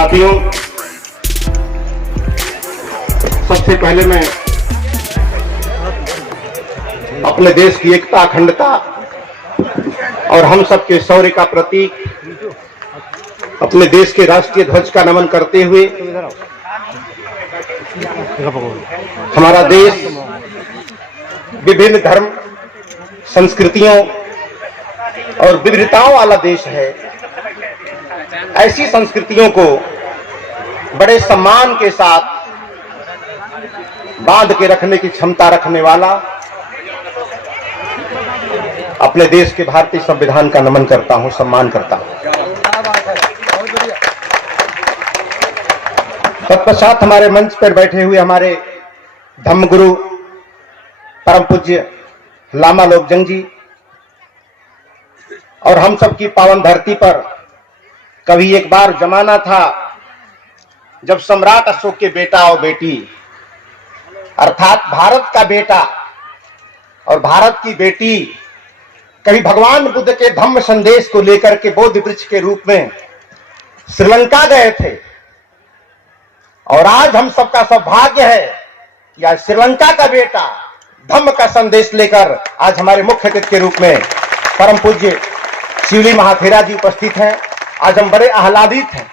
साथियों, सबसे पहले मैं अपने देश की एकता, अखंडता और हम सबके शौर्य का प्रतीक अपने देश के राष्ट्रीय ध्वज का नमन करते हुए हमारा देश विभिन्न धर्म, संस्कृतियों और विविधताओं वाला देश है। ऐसी संस्कृतियों को बड़े सम्मान के साथ बांध के रखने की क्षमता रखने वाला अपने देश के भारतीय संविधान का नमन करता हूं, सम्मान करता हूं। तत्पश्चात हमारे मंच पर बैठे हुए हमारे धम्मगुरु परम पूज्य लामा लोकजंग जी और हम सब की पावन धरती पर कभी एक बार जमाना था जब सम्राट अशोक के बेटा और बेटी अर्थात भारत का बेटा और भारत की बेटी कभी भगवान बुद्ध के धम्म संदेश को लेकर के बोधि वृक्ष के रूप में श्रीलंका गए थे। और आज हम सबका सौभाग्य है कि आज श्रीलंका का बेटा धम्म का संदेश लेकर आज हमारे मुख्य अतिथि के रूप में परम पूज्य शिवली महाथेरा जी उपस्थित हैं। आज हम बड़े आह्लादित हैं,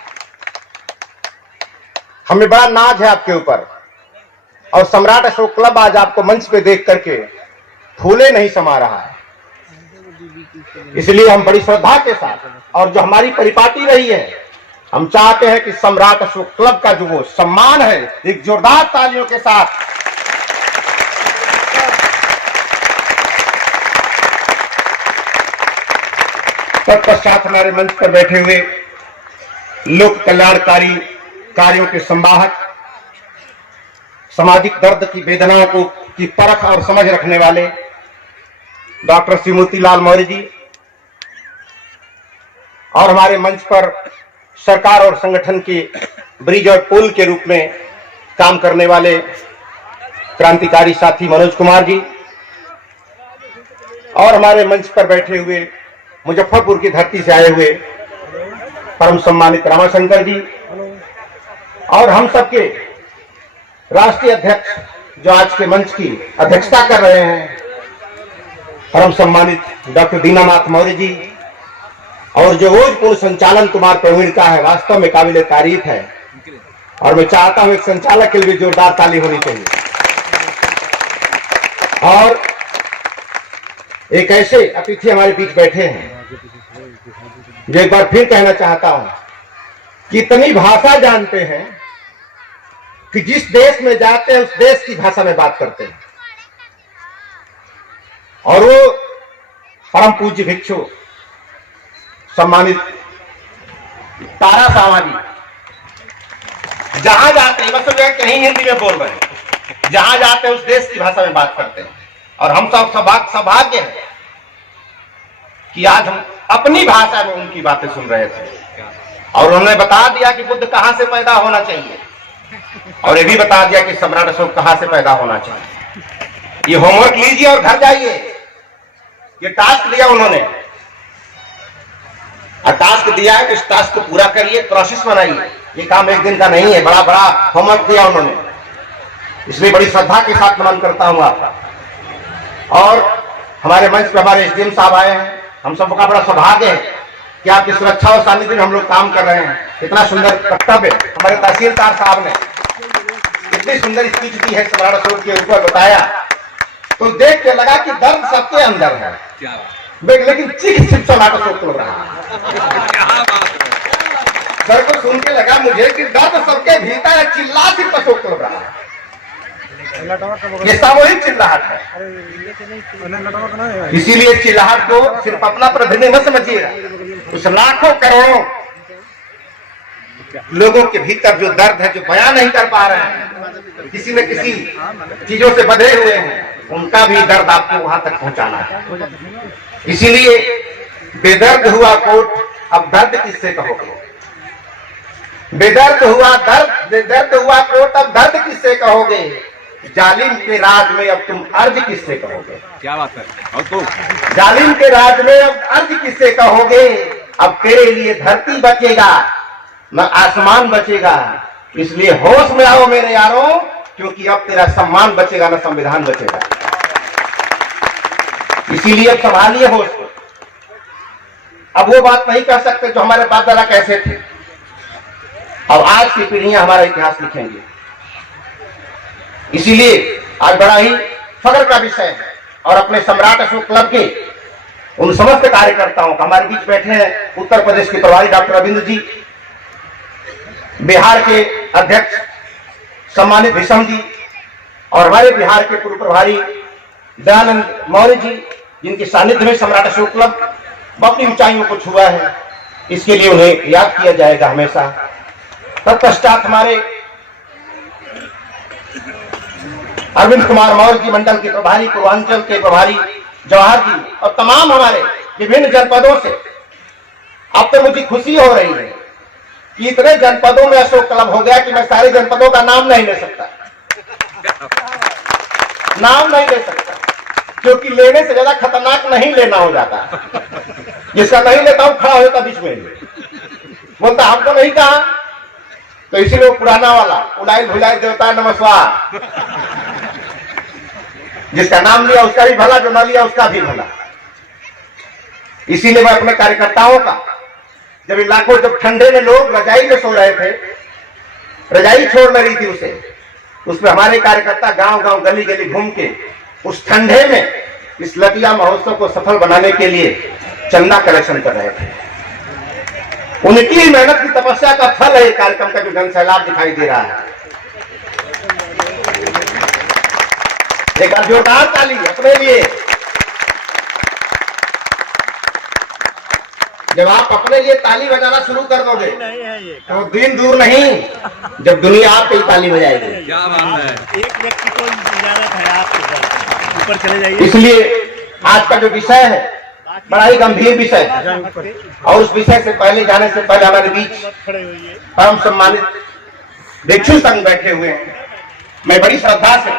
हमें बड़ा नाज है आपके ऊपर। और सम्राट अशोक क्लब आज आपको मंच पे देख करके फूले नहीं समा रहा है, इसलिए हम बड़ी श्रद्धा के साथ और जो हमारी परिपाटी रही है, हम चाहते हैं कि सम्राट अशोक क्लब का जो वो सम्मान है एक जोरदार तालियों के साथ तत्पश्चात हमारे मंच पर बैठे हुए लोक कल्याणकारी कार्यों के संवाहक, सामाजिक दर्द की वेदनाओं को की परख और समझ रखने वाले डॉक्टर श्री मोतीलाल मौर्य जी और हमारे मंच पर सरकार और संगठन के ब्रिज और पुल के रूप में काम करने वाले क्रांतिकारी साथी मनोज कुमार जी और हमारे मंच पर बैठे हुए मुजफ्फरपुर की धरती से आए हुए परम सम्मानित रामाशंकर जी और हम सबके राष्ट्रीय अध्यक्ष जो आज के मंच की अध्यक्षता कर रहे हैं परम सम्मानित डॉक्टर दीनानाथ मौर्य जी और जो रोजपूर्ण संचालन कुमार प्रवीण का है, वास्तव में काबिल तारीफ है। और मैं चाहता हूं एक संचालक के लिए जोरदार ताली होनी चाहिए। और एक ऐसे अतिथि हमारे बीच बैठे हैं जो एक बार फिर कहना चाहता हूं कि इतनी भाषा जानते हैं कि जिस देश में जाते हैं उस देश की भाषा में बात करते हैं। और वो परम पूज्य भिक्षु सम्मानित तारा सावा जी जहां जाते हैं, बस कहीं हिंदी में बोल रहे हैं, जहां जाते हैं उस देश की भाषा में बात करते हैं। और हम सब सौभाग्य है कि आज हम अपनी भाषा में उनकी बातें सुन रहे थे। और उन्होंने बता दिया कि बुद्ध कहां से पैदा होना चाहिए और ये भी बता दिया कि सम्राट अशोक कहां से पैदा होना चाहिए। ये होमवर्क लीजिए और घर जाइए, ये टास्क दिया उन्होंने और टास्क दिया है, इस टास्क को पूरा करिए, प्रोसेस बनाइए। ये काम एक दिन का नहीं है, बड़ा बड़ा होमवर्क दिया उन्होंने, इसलिए बड़ी श्रद्धा के साथ नमन करता हूं आपका। और हमारे मंच पर हमारे एसडीएम साहब आए हैं, हम सबका बड़ा सौभाग्य है कि आपकी सुरक्षा और सानिध्य में हम लोग काम कर रहे हैं। इतना सुंदर वक्तव्य हमारे तहसीलदार साहब ने इतनी सुंदर स्पीच दी है, सम्राट अशोक के ऊपर बताया, तो देख के लगा कि दर्द सबके अंदर है, लेकिन चीख सिर्फ सम्राट अशोक को रहा। सर को सुन के लगा मुझे कि दर्द सबके भीतर है, चिल्ला सिर्फ अशोक को रहा है। ये सामूहिक चिल्लाहट है, इसीलिए चिल्लाहट को सिर्फ अपना प्रतिनिधि मत समझिएगा, उस लाखों करोड़ों लोगों के भीतर जो दर्द है, जो बयान नहीं कर पा रहे हैं, किसी न किसी चीजों से बंधे हुए हैं, उनका भी दर्द आपको वहां तक पहुंचाना है। इसीलिए बेदर्द हुआ कोट, अब दर्द किससे कहोगे? बेदर्द हुआ कोट, अब दर्द किससे कहोगे? जालिम के राज में अब तुम अर्ज किससे कहोगे? क्या बात है? और तो जालिम के राज में अब अर्ज किससे कहोगे? अब तेरे लिए धरती बचेगा, न आसमान बचेगा। इसलिए होश में आओ मेरे यारों, क्योंकि अब तेरा सम्मान बचेगा न संविधान बचेगा। इसीलिए संभालिए होश को। अब वो बात नहीं कह सकते जो हमारे बाप दादा कैसे थे। अब आज की पीढ़ियां हमारा इतिहास लिखेंगी। इसीलिए आज बड़ा ही फख्र का विषय है। और अपने सम्राट अशोक क्लब के उन समस्त कार्यकर्ताओं का हमारे बीच बैठे हैं उत्तर प्रदेश के प्रभारी डॉक्टर रविंद्र जी, बिहार के अध्यक्ष सम्मानित भीषम जी, और हमारे बिहार के पूर्व प्रभारी दयानंद मौर्य जी, जिनके सानिध्य में सम्राट अशोक क्लब अपनी ऊंचाइयों को छुआ है। इसके लिए उन्हें याद किया जाएगा हमेशा। तत्पश्चात हमारे अरविंद कुमार मौर्य जी, मंडल के प्रभारी, पूर्वांचल के प्रभारी जवाहर जी, और तमाम हमारे विभिन्न जनपदों से। अब तो मुझे खुशी हो रही है कि इतने जनपदों में अशोक क्लब हो गया कि मैं सारे जनपदों का नाम नहीं ले सकता, क्योंकि लेने से ज्यादा खतरनाक नहीं लेना हो जाता। जिसका नहीं लेता हूं खड़ा हो जाता बीच में, बोलता हमको नहीं कहा, तो इसीलिए वो पुराना वाला उड़ाई भुलाई देवता नमस्कार, जिसका नाम लिया उसका भी भला, जो न लिया उसका भी भला। इसीलिए मैं अपने कार्यकर्ताओं का, जब इलाकों, जब ठंडे में लोग रजाई में सो रहे थे, रजाई छोड़ रही थी उसमें हमारे कार्यकर्ता गांव गांव गली गली घूम के उस ठंडे में इस लटिया महोत्सव को सफल बनाने के लिए चंदा कलेक्शन कर रहे थे। उनकी मेहनत की तपस्या का फल है कार्यक्रम का जो जन सैलाब दिखाई दे रहा है। एक जोरदार ताली अपने लिए। जब आप अपने लिए ताली बजाना शुरू कर दोगे तो दिन दूर नहीं जब दुनिया आपकी ताली बजाएगी। क्या बात है। एक व्यक्ति को इजाजत है, आप ऊपर चले जाइए। इसलिए आज का जो विषय है बड़ा ही गंभीर विषय है, और उस विषय से पहले जाने से पहले हमारे बीच परम सम्मानित भिक्षु संघ बैठे हुए हैं। मैं बड़ी श्रद्धा से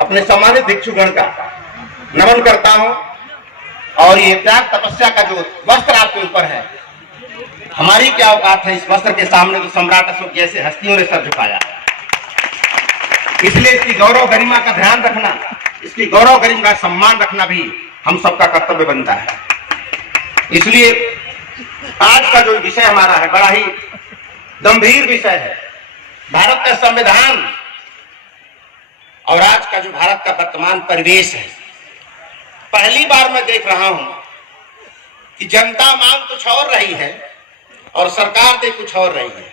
अपने सम्मानित भिक्षुगण का नमन करता हूं। और ये त्याग तपस्या का जो वस्त्र आपके ऊपर है, हमारी क्या औकात है इस वस्त्र के सामने, तो सम्राट अशोक जैसे हस्तियों ने सर झुकाया। इसलिए इसकी गौरव गरिमा का ध्यान रखना, इसकी गौरव गरिमा का सम्मान रखना भी हम सबका कर्तव्य बनता है। इसलिए आज का जो विषय हमारा है बड़ा ही गंभीर विषय है, भारत का संविधान और आज का जो भारत का वर्तमान परिवेश है। पहली बार मैं देख रहा हूं कि जनता मांग कुछ और रही है और सरकार दे कुछ और रही है।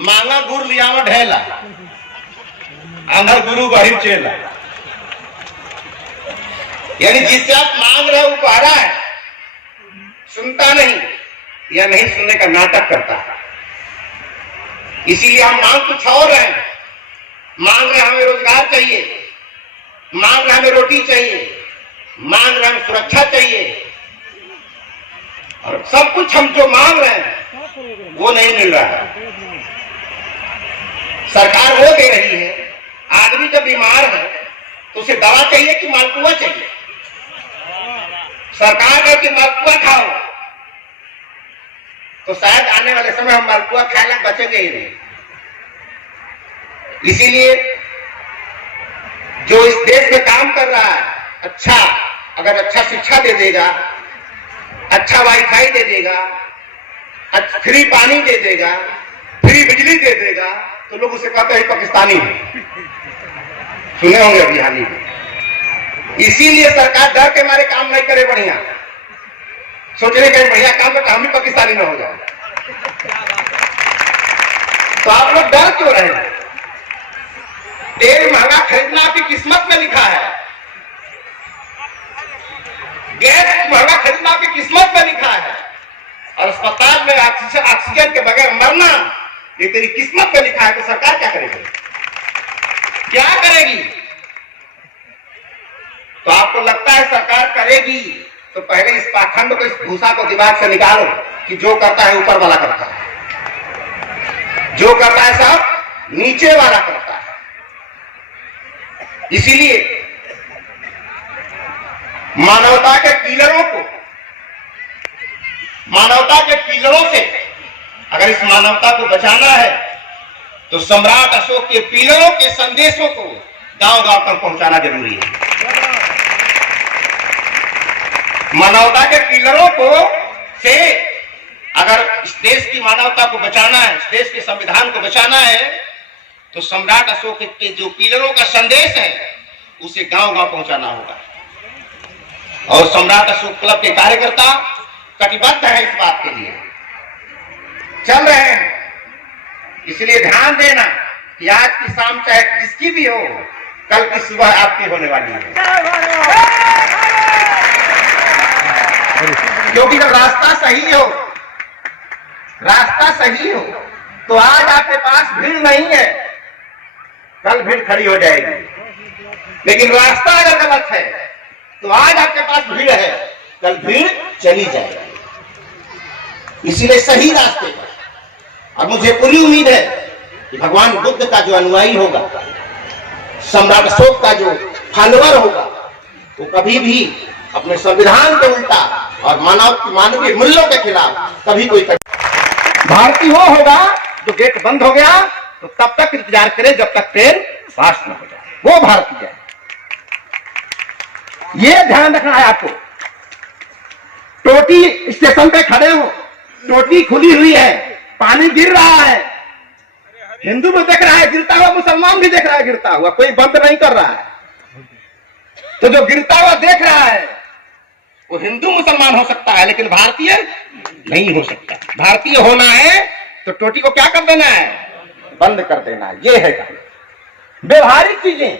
मांगा गुरु लिया ढेला, अंदर गुरु बहिर चेला। यानी जिससे आप मांग रहे हो वो कह रहा है, सुनता नहीं या नहीं सुनने का नाटक करता है। इसीलिए हम मांग कुछ और रहे हैं। मांग रहे हमें रोजगार चाहिए, मांग रहे हमें रोटी चाहिए, मांग रहे हमें सुरक्षा चाहिए, और सब कुछ हम जो मांग रहे हैं वो नहीं मिल रहा है। सरकार वो दे रही है। आदमी जब बीमार है तो उसे दवा चाहिए कि मालपुआ चाहिए? सरकार कहती मालपुआ खाओ, तो शायद आने वाले समय हम मालपुआ खाने बचेंगे ही नहीं। इसीलिए जो इस देश में काम कर रहा है, अच्छा अगर अच्छा शिक्षा दे देगा, अच्छा वाईफाई दे देगा, फ्री पानी दे देगा, फ्री बिजली दे देगा, तो लोग उसे कहते हैं पाकिस्तानी है। सुने होंगे अभी हाल ही में। इसीलिए सरकार डर के मारे काम नहीं करे बढ़िया, सोचने का बढ़िया काम करता हम भी पाकिस्तानी न हो जाए। तो आप लोग डर क्यों रहे हैं? तेल महंगा खरीदना आपकी किस्मत में लिखा है, गैस महंगा खरीदना आपकी किस्मत में लिखा है, और अस्पताल में ऑक्सीजन के बगैर मरना ये तेरी किस्मत में लिखा है। तो सरकार क्या करेगी? क्या करेगी? तो आपको लगता है सरकार करेगी, तो पहले इस पाखंड को, इस भूसा को दिमाग से निकालो कि जो करता है ऊपर वाला करता है, जो करता है सब नीचे वाला करता है। इसीलिए मानवता के पिलरों को, मानवता के पिलरों से अगर इस मानवता को बचाना है तो सम्राट अशोक के पिलरों के संदेशों को गांव गांव तक पहुंचाना जरूरी है। मानवता के पिलरों को से अगर इस देश की मानवता को बचाना है, इस देश के संविधान को बचाना है, तो सम्राट अशोक के जो पिलरों का संदेश है उसे गांव गांव पहुंचाना होगा। और सम्राट अशोक क्लब के कार्यकर्ता कटिबद्ध है इस बात के लिए, चल रहे हैं। इसलिए ध्यान देना कि आज की शाम चाहे जिसकी भी हो, कल की सुबह आपकी होने वाली है। क्योंकि जब रास्ता सही हो, रास्ता सही हो, तो आज आपके पास भीड़ नहीं है, कल भीड़ खड़ी हो जाएगी। लेकिन रास्ता अगर गलत है तो आज आपके पास भीड़ है, कल भीड़ चली जाएगी। इसीलिए सही रास्ते पर, और मुझे पूरी उम्मीद है कि भगवान बुद्ध का जो अनुयायी होगा, सम्राट अशोक का जो फॉलोअर होगा, वो कभी भी अपने संविधान के उल्टा और मानवीय मूल्यों के खिलाफ कभी कोई भारतीय वो होगा जो गेट बंद हो गया तो तब तक इंतजार करे जब तक ट्रेन पास न हो जाए, वो भारतीय है। ये ध्यान रखना है आपको। टोटी स्टेशन पे खड़े हो, टोटी खुली हुई है, पानी गिर रहा है, हिंदू भी देख रहा है गिरता हुआ, मुसलमान भी देख रहा है गिरता हुआ, कोई बंद नहीं कर रहा है। तो जो गिरता हुआ देख रहा है वो हिंदू मुसलमान हो सकता है, लेकिन भारतीय नहीं हो सकता। भारतीय होना है तो टोटी को क्या कर देना है, बंद कर देना है। ये है व्यवहारिक चीजें।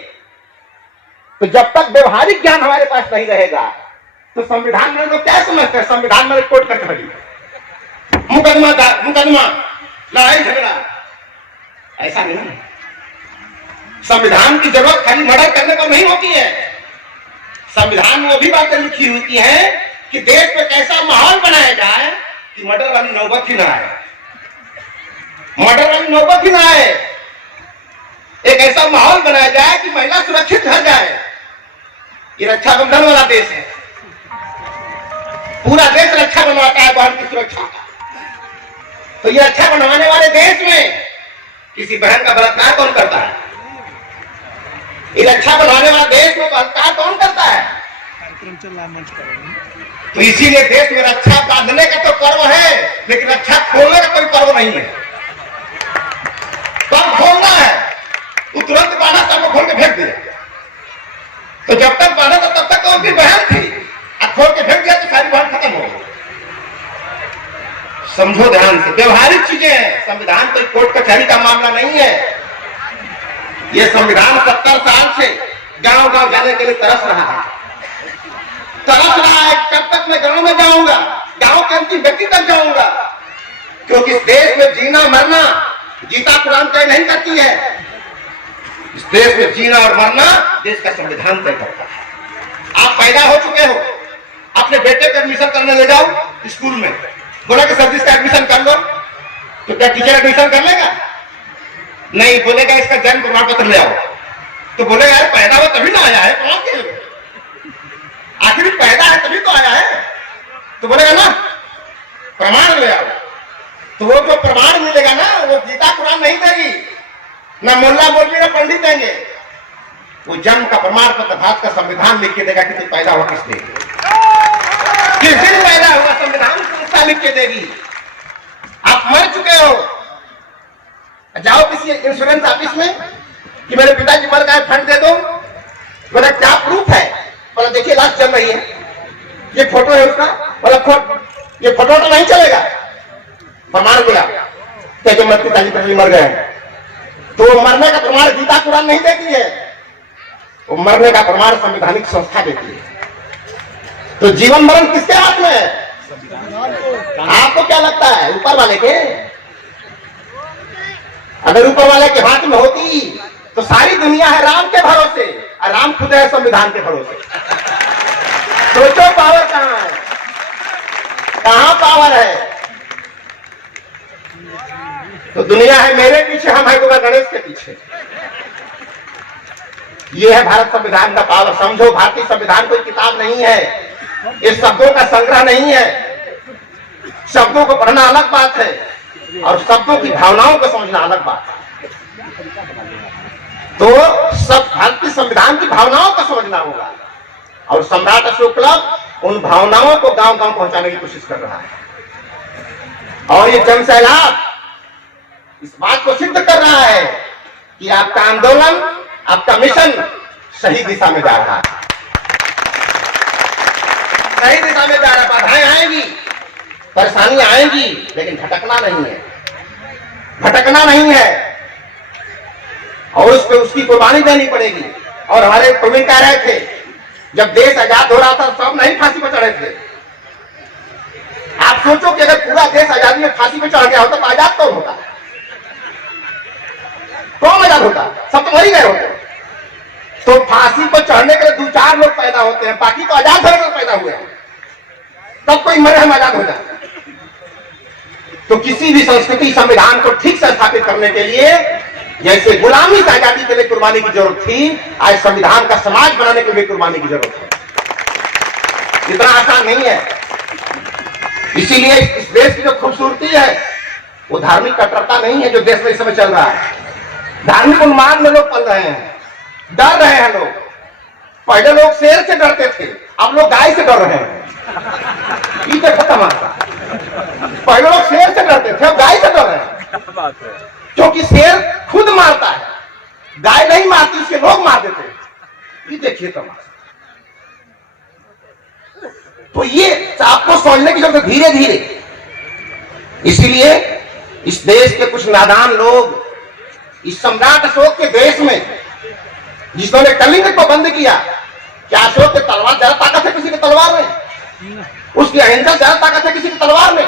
तो जब तक व्यवहारिक ज्ञान हमारे पास नहीं रहेगा तो संविधान में लोग क्या समझते हैं, संविधान में कोर्ट कचहरी, मुकदमा, लड़ाई झगड़ा, ऐसा नहीं है। संविधान की जरूरत खाली मर्डर करने को नहीं होती है। संविधान में वो भी बातें लिखी होती है कि देश में कैसा माहौल बनाया जाए कि मर्डर वाली नौबत ही ना आए, मर्डर वाली नौबत ही ना आए। एक ऐसा माहौल बनाया जाए कि महिला सुरक्षित रह जाए। ये रक्षाबंधन वाला देश है, पूरा देश रक्षा बनवाता है बहन की सुरक्षा का। तो ये रक्षा बनवाने वाले देश में किसी बहन का बलात्कार कौन करता है? ये रक्षा बनवाने वाला देश में बलात्कार कौन करता है? तो इसीलिए देश में रक्षा बांधने का तो पर्व है, लेकिन रक्षा खोलने का कोई पर्व नहीं है। पर्व खोलना है, वो तुरंत बांधा, सबको खोल के फेंक दिया। तो जब तक बांधा था तब तक उनकी बहन थी, अब खोल के फेंक दिया तो सारी बहन खत्म हो गई। समझो ध्यान से, व्यवहारिक चीजें हैं। संविधान कोई कोर्ट कचहरी का मामला नहीं है। यह संविधान 70 साल से गांव गांव जाने के लिए तरस रहा है, कब तक मैं गांव में जाऊंगा, गांव के अंतिम व्यक्ति तक जाऊंगा। क्योंकि इस देश में जीना मरना गीता कुरान तय नहीं करती है। इस देश में जीना और मरना देश का संविधान तय करता है। आप पैदा हो चुके हो, अपने बेटे को एडमिशन करने ले जाओ स्कूल में, बोला कि सर इसका एडमिशन कर लो, तो क्या टीचर एडमिशन कर लेगा? नहीं, बोलेगा इसका जन्म प्रमाण पत्र ले आओ। तो बोलेगा यार पैदा हुआ तभी ना आया है, प्रमाण के लिए, आखिर पैदा है तभी तो आया है। तो बोलेगा ना प्रमाण ले आओ। तो वो जो प्रमाण मिलेगा ना, वो गीता कुरान नहीं देगी, ना मुल्ला मौलवी ना पंडित देंगे। वो जन्म का प्रमाण पत्र, भारत का संविधान लिख के देगा कि तू पैदा हुआ किस दिन, किस दिन पैदा हुआ, संविधान संस्था लिख के देगी। आप मर चुके हो, जाओ किसी इंश्योरेंस ऑफिस में कि मेरे पिताजी मर गए, फंड दे दो। बोला क्या प्रूफ है? बोला देखिए लाश चल रही है, ये फोटो है उसका। बोला ये फोटो तो नहीं चलेगा, प्रमाण मिला कि मेरे पिताजी पहले मर गए। तो मरने का प्रमाण गीता कुरान नहीं देती है, वो मरने का प्रमाण संवैधानिक संस्था देती है। तो जीवन मरण किसके हाथ में है? आपको क्या लगता है, ऊपर वाले के? अगर ऊपर वाले के हाथ में होती तो सारी दुनिया है राम के भरोसे, और राम खुद है संविधान के भरोसे। सोचो पावर कहां है, कहां पावर है? तो दुनिया है मेरे पीछे, हम है गोवा गणेश के पीछे। ये है भारत संविधान का पावर। समझो, भारतीय संविधान कोई किताब नहीं है, ये शब्दों का संग्रह नहीं है। शब्दों को पढ़ना अलग बात है, और शब्दों की भावनाओं को समझना अलग बात है। तो सब भारतीय संविधान की भावनाओं को समझना होगा, और सम्राट अशोक क्लब उन भावनाओं को गांव गांव पहुंचाने की कोशिश कर रहा है। और ये जन सैलाब इस बात को सिद्ध कर रहा है कि आपका आंदोलन, आपका मिशन सही दिशा में जा रहा है, सही दिशा में जा रहा है। बाधाएं आएंगी, परेशानियां आएंगी, लेकिन भटकना नहीं है, भटकना नहीं है, और उस पर उसकी कुर्बानी देनी पड़ेगी। और हमारे प्रवीण कह रहे थे, जब देश आजाद हो रहा था सब नहीं फांसी पर चढ़े थे। आप सोचो कि अगर पूरा देश आजादी में फांसी पर चढ़ गया होता तो आजाद कौन होता? कौन आजाद होता? सब तो मरी गए होते। तो फांसी पर चढ़ने के लिए 2-4 लोग पैदा होते हैं, बाकी तो आजाद होने के पैदा हुए हैं, तब कोई मरे हम आजाद हो जाए। तो किसी भी संस्कृति संविधान को ठीक से स्थापित करने के लिए जैसे गुलामी से आजादी के लिए कुर्बानी की जरूरत थी, आज संविधान का समाज बनाने के लिए कुर्बानी की जरूरत है। इतना आसान नहीं है। इसीलिए इस देश की जो खूबसूरती है वो धार्मिक कट्टरता नहीं है जो देश में इस समय चल रहा है। धार्मिक उन्माद में लोग पल रहे हैं, डर रहे हैं लोग। पहले लोग शेर से डरते थे, अब लोग गाय से डर रहे हैं। ये देखो तमाशा। पहले लोग शेर से डरते थे, अब गाय से डर रहे हैं, क्योंकि शेर खुद मारता है, गाय नहीं मारती, उसके लोग मार देते हैं। ये देखिए तमाशा। तो ये आपको समझने की जरूरत है धीरे धीरे। इसीलिए इस देश के कुछ नादान लोग इस सम्राट अशोक के देश में, जिसने कलिंग को बंद किया, क्या अशोक के तलवार ज्यादा ताकत है किसी की तलवार में? उसकी अहिंसा ज्यादा ताकत है किसी की तलवार में?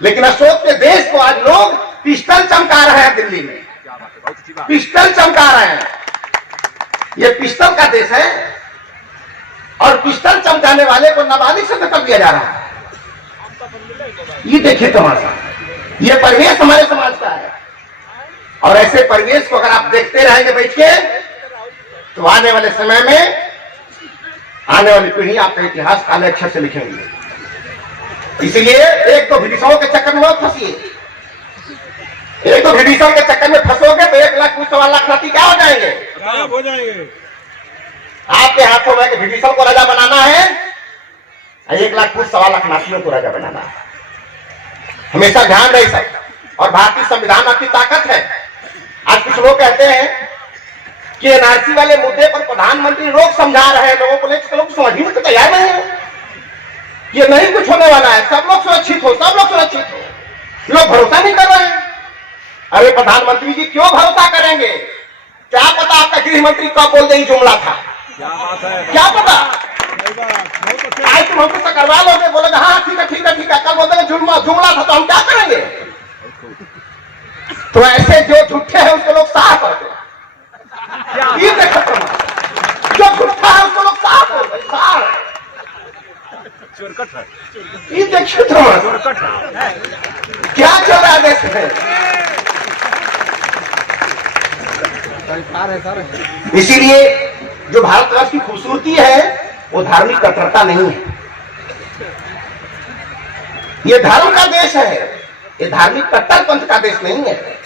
लेकिन अशोक के देश को आज लोग पिस्टल चमका रहे हैं। दिल्ली में पिस्टल चमका रहे हैं। ये पिस्टल का देश है, और पिस्टल चमकाने वाले को नाबालिग से कर दिया जा रहा है। ये देखिए तमाशा। ये परिवेश हमारे समाज का है, और ऐसे परिवेश को अगर आप देखते रहेंगे बैठ के, तो आने वाले समय में आने वाली पीढ़ी आपका इतिहास काले अक्षर से लिखेंगे। इसलिए एक तो विदिशाओं के चक्कर में मत फंसिए। एक तो विदिशाओं के चक्कर में फंसोगे तो 1 लाख कुछ 1.25 लाख नाती क्या हो जाएंगे? हो जाएंगे। आपके हाथों में विदिशाओं को राजा बनाना है, 1 लाख कुछ 1.25 लाख नातियों को राजा बनाना है। हमेशा ध्यान रहे सब। और भारतीय संविधान आपकी ताकत है। आज कुछ लोग कहते हैं कि एनआरसी वाले मुद्दे पर प्रधानमंत्री लोग समझा रहे हैं लोगों को, लेकिन लोग समझने को तैयार नहीं है। ये नहीं कुछ होने वाला है, सब लोग सुरक्षित हो, सब लोग सुरक्षित हो। लोग भरोसा नहीं कर रहे हैं। अरे प्रधानमंत्री जी क्यों भरोसा करेंगे? क्या पता आपका गृह मंत्री कब बोल दे जुमला था, क्या बात है? क्या पता? आज तुम हमसे करवा लोगे, बोलोगे हाँ ठीक है ठीक है ठीक है, कल बोल देंगे जुमला था, तो हम क्या करेंगे? तो ऐसे जो झूठे हैं उसको लोग साफ करते हैं। ये देखो जो झूठा है उसको लोग साफ करते हैं, साफ। चोरकट है। ये देखिए चोरकट है। क्या चल रहा है देश में। इसीलिए जो भारतवर्ष की खूबसूरती है वो धार्मिक कट्टरता नहीं है। ये धर्म का देश है, ये धार्मिक कट्टरपंथ का देश नहीं है।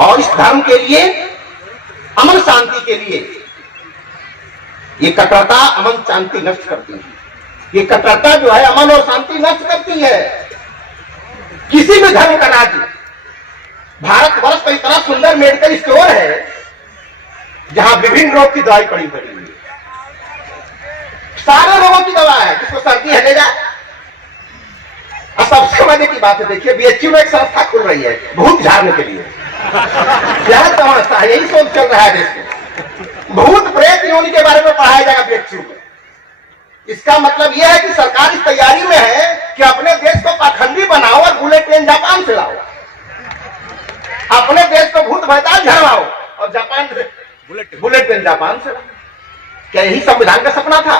और इस धर्म के लिए, अमन शांति के लिए, ये कट्टरता अमन शांति नष्ट करती है। ये कट्टरता जो है अमन और शांति नष्ट करती है। किसी भी धर्म का राज्य, भारतवर्ष का इतना सुंदर मेडिकल स्टोर है जहां विभिन्न रोग की दवाई पड़ी हुई है। सारे रोगों की दवा है, जिसको सर्दी है ले जाए। और सबसे मजे की बात है, देखिए बीएचयू में एक संस्था खुल रही है भूत झाड़ने के लिए। क्या तमाशा है, यही सोच चल रहा है देश में। भूत प्रेत योनि के बारे में पढ़ाया जाएगा बीएचयू में। इसका मतलब यह है कि सरकार इस तैयारी में है कि अपने देश को पाखंडी बनाओ और बुलेट ट्रेन जापान से लाओ। अपने देश को भूत भयताल झड़वाओ और जापान से बुलेट ट्रेन जापान से लाओ। क्या यही संविधान का सपना था?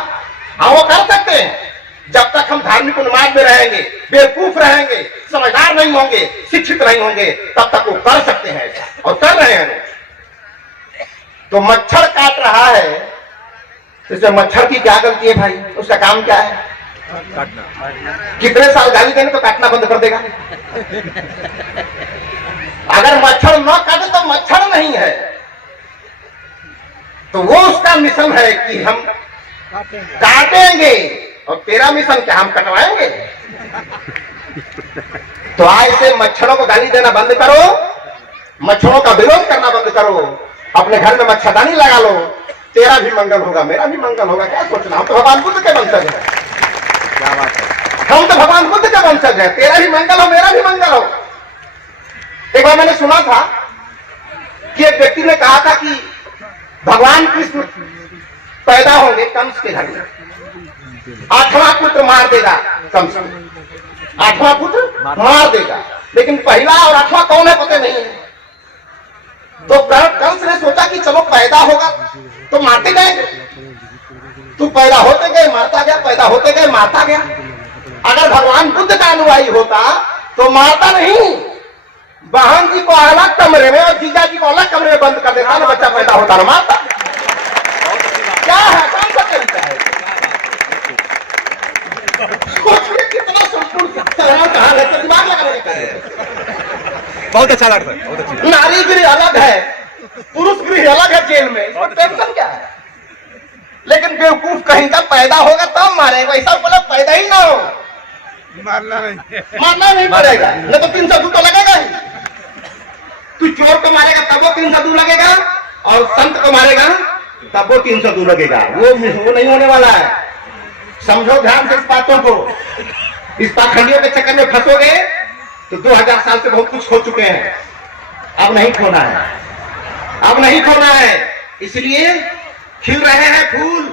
हाँ वो कर सकते हैं। जब तक हम धार्मिक उन्माद में रहेंगे, बेवकूफ रहेंगे, समझदार नहीं होंगे, शिक्षित नहीं होंगे, तब तक वो कर सकते हैं ऐसा, और कर रहे हैं। तो मच्छर काट रहा है, इसमें मच्छर की क्या गलती है भाई? उसका काम क्या है? कितने साल गाली देंगे तो काटना बंद कर देगा। अगर मच्छर न काटे तो मच्छर नहीं है, तो वो उसका मिशन है कि हम काटेंगे, और तेरा मिशन क्या, हम कटवाएंगे। तो आज से मच्छरों को गाली देना बंद करो, मच्छरों का विरोध करना बंद करो, अपने घर में मच्छरदानी लगा लो, तेरा भी मंगल होगा, मेरा भी मंगल होगा। क्या सोचना, हम तो भगवान बुद्ध के वंशज हैं। क्या बात है, हम तो भगवान बुद्ध के वंशज हैं। तेरा भी मंगल हो, मेरा भी मंगल हो। एक बार मैंने सुना था कि एक व्यक्ति ने कहा था कि भगवान कृष्ण पैदा होंगे कंस के घर में, 8वां पुत्र मार देगा कंस, 8वां पुत्र मार देगा, लेकिन पहला और 8वां कौन है पता नहीं है। तो कंस ने सोचा कि चलो पैदा होगा तो मारते जाएंगे। तू पैदा होते गए मारता गया, पैदा होते गए मारता गया। अगर भगवान बुद्ध का अनुयायी होता तो मारता नहीं, बहन जी को अलग कमरे में और जीजा जी को अलग कमरे में बंद कर देता ना, बच्चा पैदा होता ना मारता। क्या है, कौन सा तरीका है? सोचिए कितना संपूर्ण कहा है, तो दिमाग लगाने का। बहुत अच्छा लगता है, बहुत अच्छा। नारी गृह अलग है, पुरुष गृह अलग है जेल में, इसमें टेंशन क्या है? लेकिन बेवकूफ कहीं का पैदा होगा तब मारेगा, ऐसा बोला पैदा ही ना हो, मारना नहीं पड़ेगा, न तो 302 तो लगेगा ही। तू चोर को मारेगा तब वो 302 लगेगा, और संत को मारेगा तब वो 302 लगेगा। वो नहीं होने वाला है, समझो ध्यान से इस बातों को। इस पाखंडियों के चक्कर में फंसोगे तो 2000 साल से बहुत कुछ खो चुके हैं, अब नहीं खोना है, अब नहीं खोना है। इसलिए खिल रहे हैं फूल,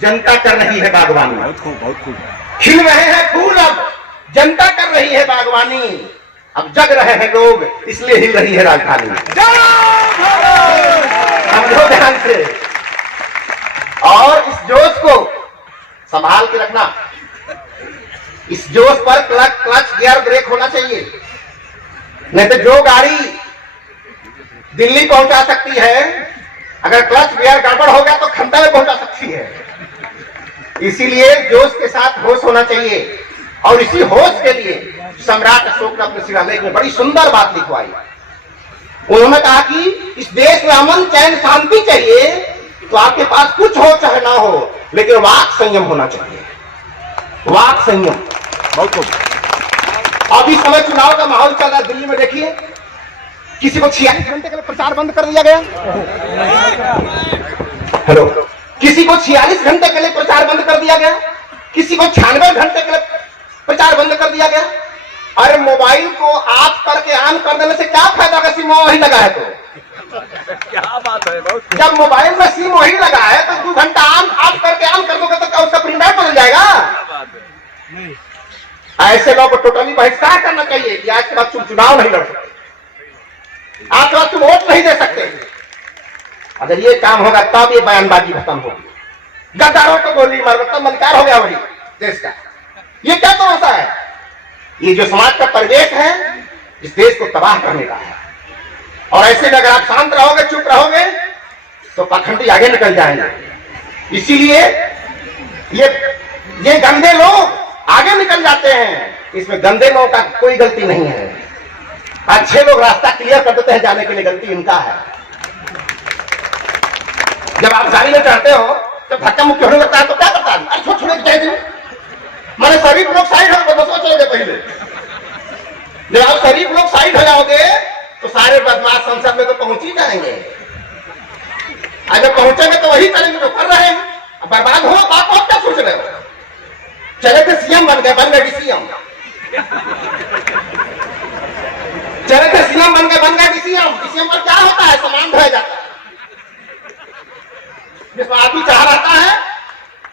जनता कर रही है बागवानी। बहुत खूब, बहुत खूब। खिल रहे हैं फूल, अब जनता कर रही है बागवानी। अब जग रहे हैं लोग, इसलिए हिल रही है राजधानी। समझो ध्यान से, और इस जोश को संभाल के रखना। इस जोश पर क्लच गियर ब्रेक होना चाहिए, नहीं तो जो गाड़ी दिल्ली पहुंचा सकती है, अगर क्लच गियर गड़बड़ हो गया तो खंडा में पहुंचा सकती है। इसीलिए जोश के साथ होश होना चाहिए, और इसी होश के लिए सम्राट अशोक ने अपने शिलालेख में बड़ी सुंदर बात लिखवाई। उन्होंने कहा कि इस देश में अमन चैन शांति चाहिए तो आपके पास कुछ हो चाहे ना हो, लेकिन वाक संयम होना चाहिए, वाक संयम। बहुत खूब। अभी समय चुनाव का माहौल चल रहा है दिल्ली में, देखिए किसी को 46 घंटे के लिए प्रचार बंद कर दिया गया। हेलो, किसी को 46 घंटे के लिए प्रचार बंद कर दिया गया, किसी को 96 घंटे के लिए प्रचार बंद कर दिया गया। अरे मोबाइल को ऑफ करके ऑन कर देने से क्या फायदा अगर सिम वही लगा है तो? क्या बात है, बहुत। जब मोबाइल में सिम वही लगा है तो 2 घंटा ऑफ करके ऑन कर दोगे तो क्या उसका प्रिंटर बदल जाएगा? ऐसे लोगों को टोटली बहिष्कार करना चाहिए कि आज के बाद तुम चुनाव नहीं लड़ सकते, आज के बाद तुम वोट नहीं दे सकते। अगर ये काम होगा तब ये बयानबाजी खत्म होगी। गद्दारों को गोली मार तब अधिकार हो गया वही देश का। ये क्या तमाशा है? ये जो समाज का परिवेश है इस देश को तबाह करने का है, और ऐसे में अगर आप शांत रहोगे, चुप रहोगे तो पाखंडी आगे निकल जाएंगे। इसीलिए ये गंदे लोग आगे निकल जाते हैं, इसमें गंदे लोगों का कोई गलती नहीं है। अच्छे लोग रास्ता क्लियर कर देते हैं जाने के लिए, गलती इनका है। जब आप गाड़ी में चढ़ते हो तो धक्का मुक्की होने लगता है तो क्या करता है? अरे छोड़ छोड़ के मैंने शरीफ लोग साइड हो बस चलेंगे पहले। जब आप शरीफ लोग साइड हो जाओगे तो सारे बदमाश संसद में तो पहुंच ही जाएंगे, अगर पहुंचेंगे तो वही करेंगे जो कर रहे हैं। बर्बाद हो आप क्या सोच रहे हो? चले थे सीएम बन गए डीसीएम, चले थे सीएम बन गए डीसीएम। डीसीएम पर क्या होता है? सामान ढह जाता है, जिसमें आदमी चढ़ा रहता है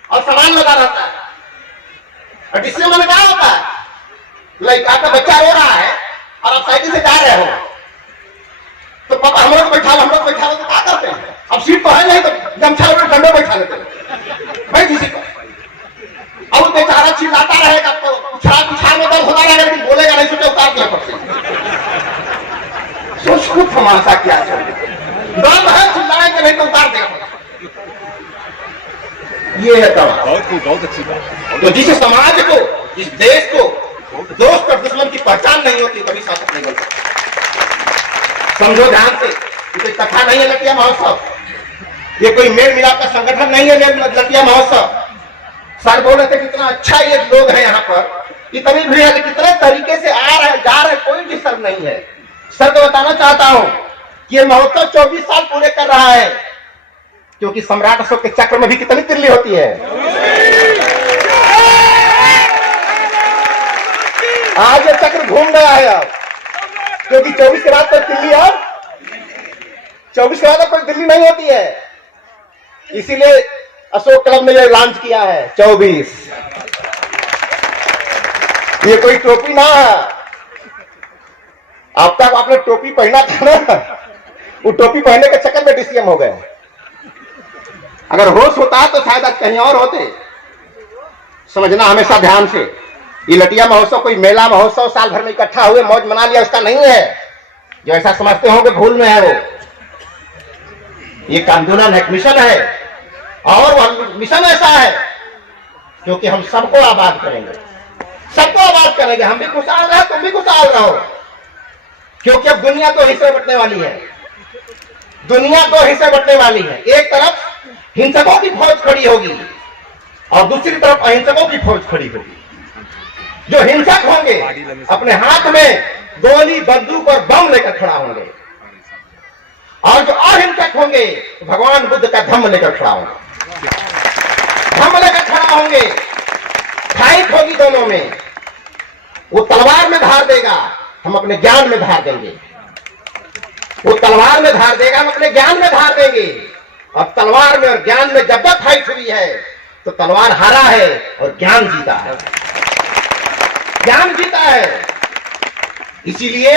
और सामान लगा रहता है। और डीसीएम में क्या होता है? लड़का का बच्चा रो रहा है और आप साइकिल से जा रहे हो तो पापा हम लोग बैठा लो तो क्या करते हैं? अब सीट तो है नहीं तो गमछा लोग डंडों बैठा लेते हैं, बैठ इसी पर। अब बेचारा चिल्लाता रहेगा तो पिछाड़ में दर्द होगा लेकिन बोलेगा नहीं, सोचे उतार दिया पड़ते। सोच खुद तमाशा क्या दर्द है, चिल्लाएंगे नहीं तो उतार देगा। ये है तब बहुत खूब, बहुत अच्छी बात। तो जिस समाज को, जिस देश को दोस्त और दुश्मन की पहचान नहीं होती, कभी शासक नहीं बन सकता। समझो ध्यान से, ये कोई कथा नहीं है लटिया महोत्सव, ये कोई मेल मिलाप का संगठन नहीं है लटिया महोत्सव। सर बोल रहे थे कितना अच्छा ये लोग हैं यहाँ पर, इतनी भीड़ है, कितने तरीके से आ रहे हैं जा रहे हैं, कोई डिस्टर्ब नहीं है। सर को बताना चाहता हूं कि ये महोत्सव 24 साल पूरे कर रहा है, क्योंकि सम्राट अशोक के चक्र में भी कितनी तिल्ली होती है। आज ये चक्र घूम गया है अब, क्योंकि 24 के बाद कोई तिल्ली, अब 24 के बाद कोई दिल्ली नहीं होती है। इसीलिए अशोक क्लब ने ये लॉन्च किया है 24। ये कोई टोपी ना है, अब तक आपने टोपी पहना था ना, वो टोपी पहनने के चक्कर में डीसीएम हो गए। अगर होश होता तो शायद आज कहीं और होते। समझना हमेशा ध्यान से, ये लटिया महोत्सव कोई मेला महोत्सव साल भर में इकट्ठा हुए मौज मना लिया उसका नहीं है, जो ऐसा समझते होंगे भूल में है वो। ये आंदोलन है, मिशन है, और वह मिशन ऐसा है क्योंकि हम सबको आबाद करेंगे, सबको आबाद करेंगे। हम भी खुशहाल रहे, तुम भी खुशहाल रहो, क्योंकि अब दुनिया दो हिस्से बंटने वाली है। दुनिया दो हिस्से बंटने वाली है, एक तरफ हिंसकों की फौज खड़ी होगी और दूसरी तरफ अहिंसकों की फौज खड़ी होगी। जो हिंसक होंगे अपने हाथ में गोली, बंदूक और बम लेकर खड़ा होंगे, और जो अहिंसक होंगे तो भगवान बुद्ध का धम्म लेकर खड़ा होंगे। धम्म लेकर खड़ा होंगे, फाइट होगी दोनों में। वो तलवार में धार देगा, हम अपने ज्ञान में धार देंगे। वो तलवार में धार देगा, हम अपने ज्ञान में धार देंगे। अब तलवार में और ज्ञान में जब तक फाइट हुई है तो तलवार हारा है और ज्ञान जीता है, ज्ञान जीता है। इसीलिए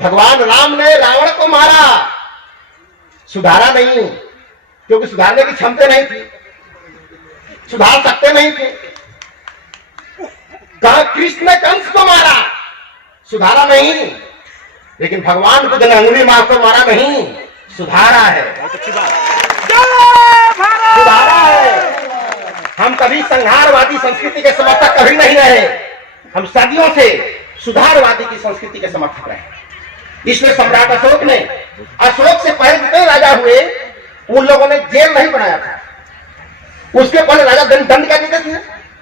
भगवान राम ने रावण को मारा, सुधारा नहीं, क्योंकि सुधारने की क्षमता नहीं थी, सुधार सकते नहीं थे। कहा कृष्ण ने कंस को मारा, सुधारा नहीं, लेकिन भगवान बुद्ध ने अंगुली मार को मारा नहीं, सुधारा है, सुधारा है। हम कभी संहारवादी संस्कृति के समर्थक कभी नहीं रहे, हम सदियों से सुधारवादी की संस्कृति के समर्थक रहे। इसलिए सम्राट अशोक ने, अशोक से पहले जितने राजा हुए उन लोगों ने जेल नहीं बनाया था। उसके पहले राजा दंड क्या देते थे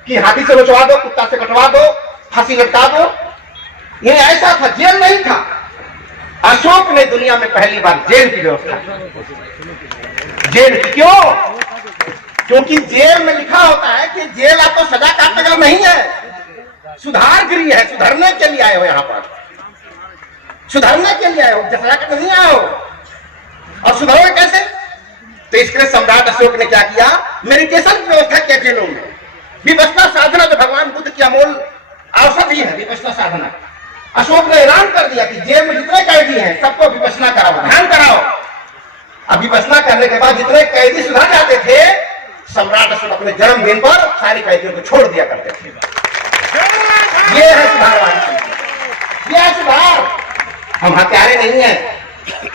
कि हाथी से नचवा दो, कुत्ता से कटवा दो, फांसी लटका दो। ये ऐसा था, जेल नहीं था। अशोक ने दुनिया में पहली बार जेल की व्यवस्था की। जेल क्यों? क्योंकि जेल में लिखा होता है कि जेल आपको सजा काटने का नहीं है, सुधार गृह है, सुधरने के लिए आए हो, यहां पर सुधरने के लिए आए हो, सजा काटने नहीं आए हो। और सुधरोगे कैसे? तो इसके लिए सम्राट अशोक ने क्या किया, मेडिटेशन की व्यवस्था किया जेलों में। विपश्यना साधना जो भगवान बुद्ध की अमोल औषधि है, विपश्यना साधना। अशोक ने ऐलान कर दिया कि जेल में जितने कैदी हैं सबको विपश्यना कराओ, ध्यान कराओ। अब विपश्यना करने के बाद जितने कैदी सुधर जाते थे, सम्राट अशोक अपने जन्मदिन पर सारे कैदियों को छोड़ दिया करते थे। ये है सुधारवादी, ये है सुधार। हम हत्यारे नहीं है,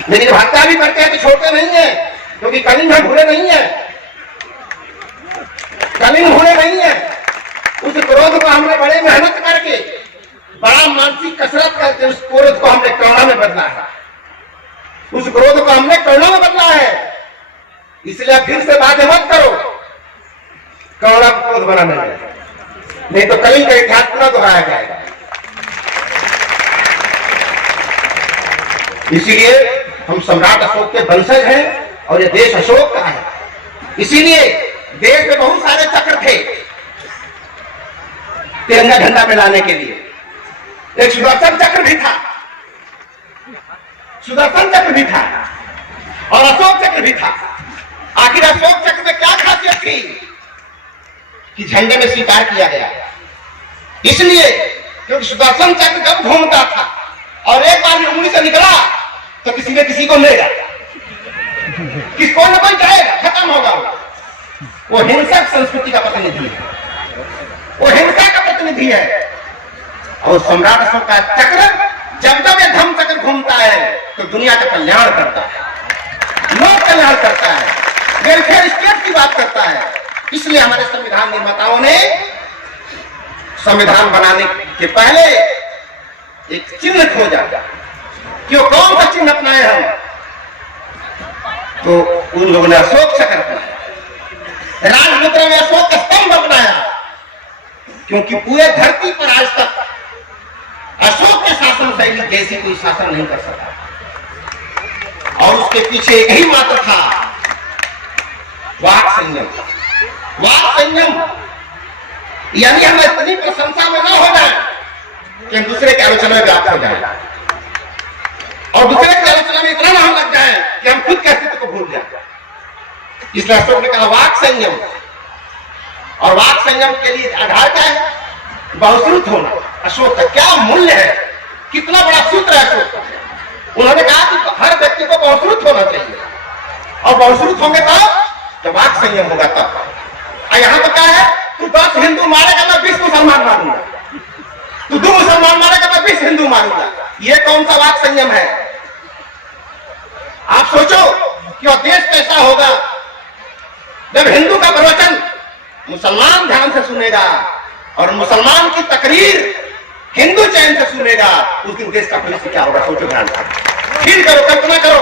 लेकिन हत्या भी करते हैं तो छोड़ते नहीं है, क्योंकि कलिंग हम भूले नहीं है, कलिंग भूले नहीं है। उस क्रोध को हमने बड़े मेहनत करके, बड़ा मानसिक कसरत करके उस क्रोध को हमने करुणा में बदला है, उस क्रोध को हमने करुणा में बदला है। इसलिए फिर से बातें मत करो करुणा को क्रोध बनाने में, नहीं तो कलिंग का इतिहास पुनः दोहराया जाएगा। इसीलिए हम सम्राट अशोक के वंशज हैं और ये देश अशोक का है। इसीलिए देश में बहुत सारे चक्र थे तिरंगा झंडा में लाने के लिए। एक सुदर्शन चक्र भी था, सुदर्शन चक्र भी था और अशोक चक्र भी था। आखिर अशोक चक्र में क्या खासियत थी कि झंडे में स्वीकार किया गया? इसलिए क्योंकि सुदर्शन चक्र जब घूमता था और एक बार भी उंगली से निकला तो किसी ने किसी को लेगा, किसको न कोई जाएगा, खत्म होगा। वो हिंसक संस्कृति का प्रतिनिधि है, वो हिंसा का प्रतिनिधि है। और सम्राट अशोक का चक्र जब जब ये धम्म चक्र घूमता है तो दुनिया का कल्याण करता है, लोक कल्याण करता है, वेलफेयर स्टेट की बात करता है। इसलिए हमारे संविधान निर्माताओं ने संविधान बनाने के पहले एक चिन्ह खोजा, कि वो कौन सा चिन्ह अपनाए हम, तो उन लोगों ने अशोक चक्र अपनाया, राजमुद्रा में अशोक का स्तंभ अपनाया, क्योंकि पूरे धरती पर आज तक अशोक के शासन शैली जैसी कोई शासन नहीं कर सका। और उसके पीछे यही मात्र था, वाक संयम। वाक संयम यानी हम इतनी प्रशंसा में ना हो जाए कि हम दूसरे की आलोचना में व्याप्त हो जाए, और दूसरे की आलोचना में इतना ना लग जाए कि हम खुद के अस्तित्व को भूल जाए। इसलिए अशोक ने कहा वाक संयम, और वाक संयम के लिए आधार क्या है? बहुश्रुत होना। अशोक का क्या मूल्य है, कितना बड़ा सूत्र है अशोक का। उन्होंने कहा कि हर व्यक्ति को बहुश्रुत होना चाहिए, और बहुश्रुत होंगे तब वाक संयम होगा तब। और यहां पर क्या है, तू 10 हिंदू मारेगा मैं 20 मुसलमान मारूंगा, तू 2 मुसलमान मारेगा मैं 20 हिंदू मारूंगा। ये कौन सा वाक संयम है? आप सोचो कि वह देश कैसा होगा जब हिंदू का प्रवचन मुसलमान ध्यान से सुनेगा और मुसलमान की तकरीर हिंदू चैन से सुनेगा। उस दिन देश का भविष्य क्या होगा? सोचो ध्यान से, फील करो, कल्पना करो।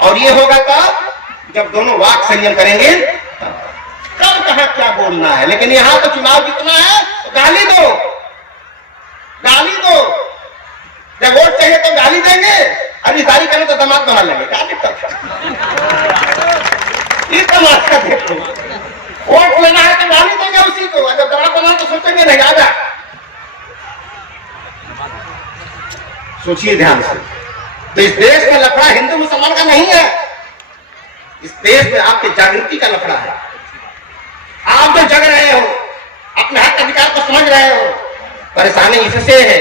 और ये होगा तब जब दोनों वाक संयम करेंगे, कब कहां क्या बोलना है। लेकिन यहां तो चुनाव कितना है, तो गाली दो, गाली दो। जब वोट चाहिए तो गाली देंगे, खरीदारी करें तो दामाद बना लेंगे। क्या दिक्कत है? तमाशा देखो, वोट लेना है तो गाली देंगे उसी को, जब दामाद बना तो सोचेंगे नहीं आजा। सोचिए ध्यान से। तो इस देश में लफड़ा हिंदू मुसलमान का नहीं है, इस देश में आपके जागृति का लफड़ा है। आप जो जग रहे हो, अपने हक अधिकार को समझ रहे हो, परेशानी इससे है।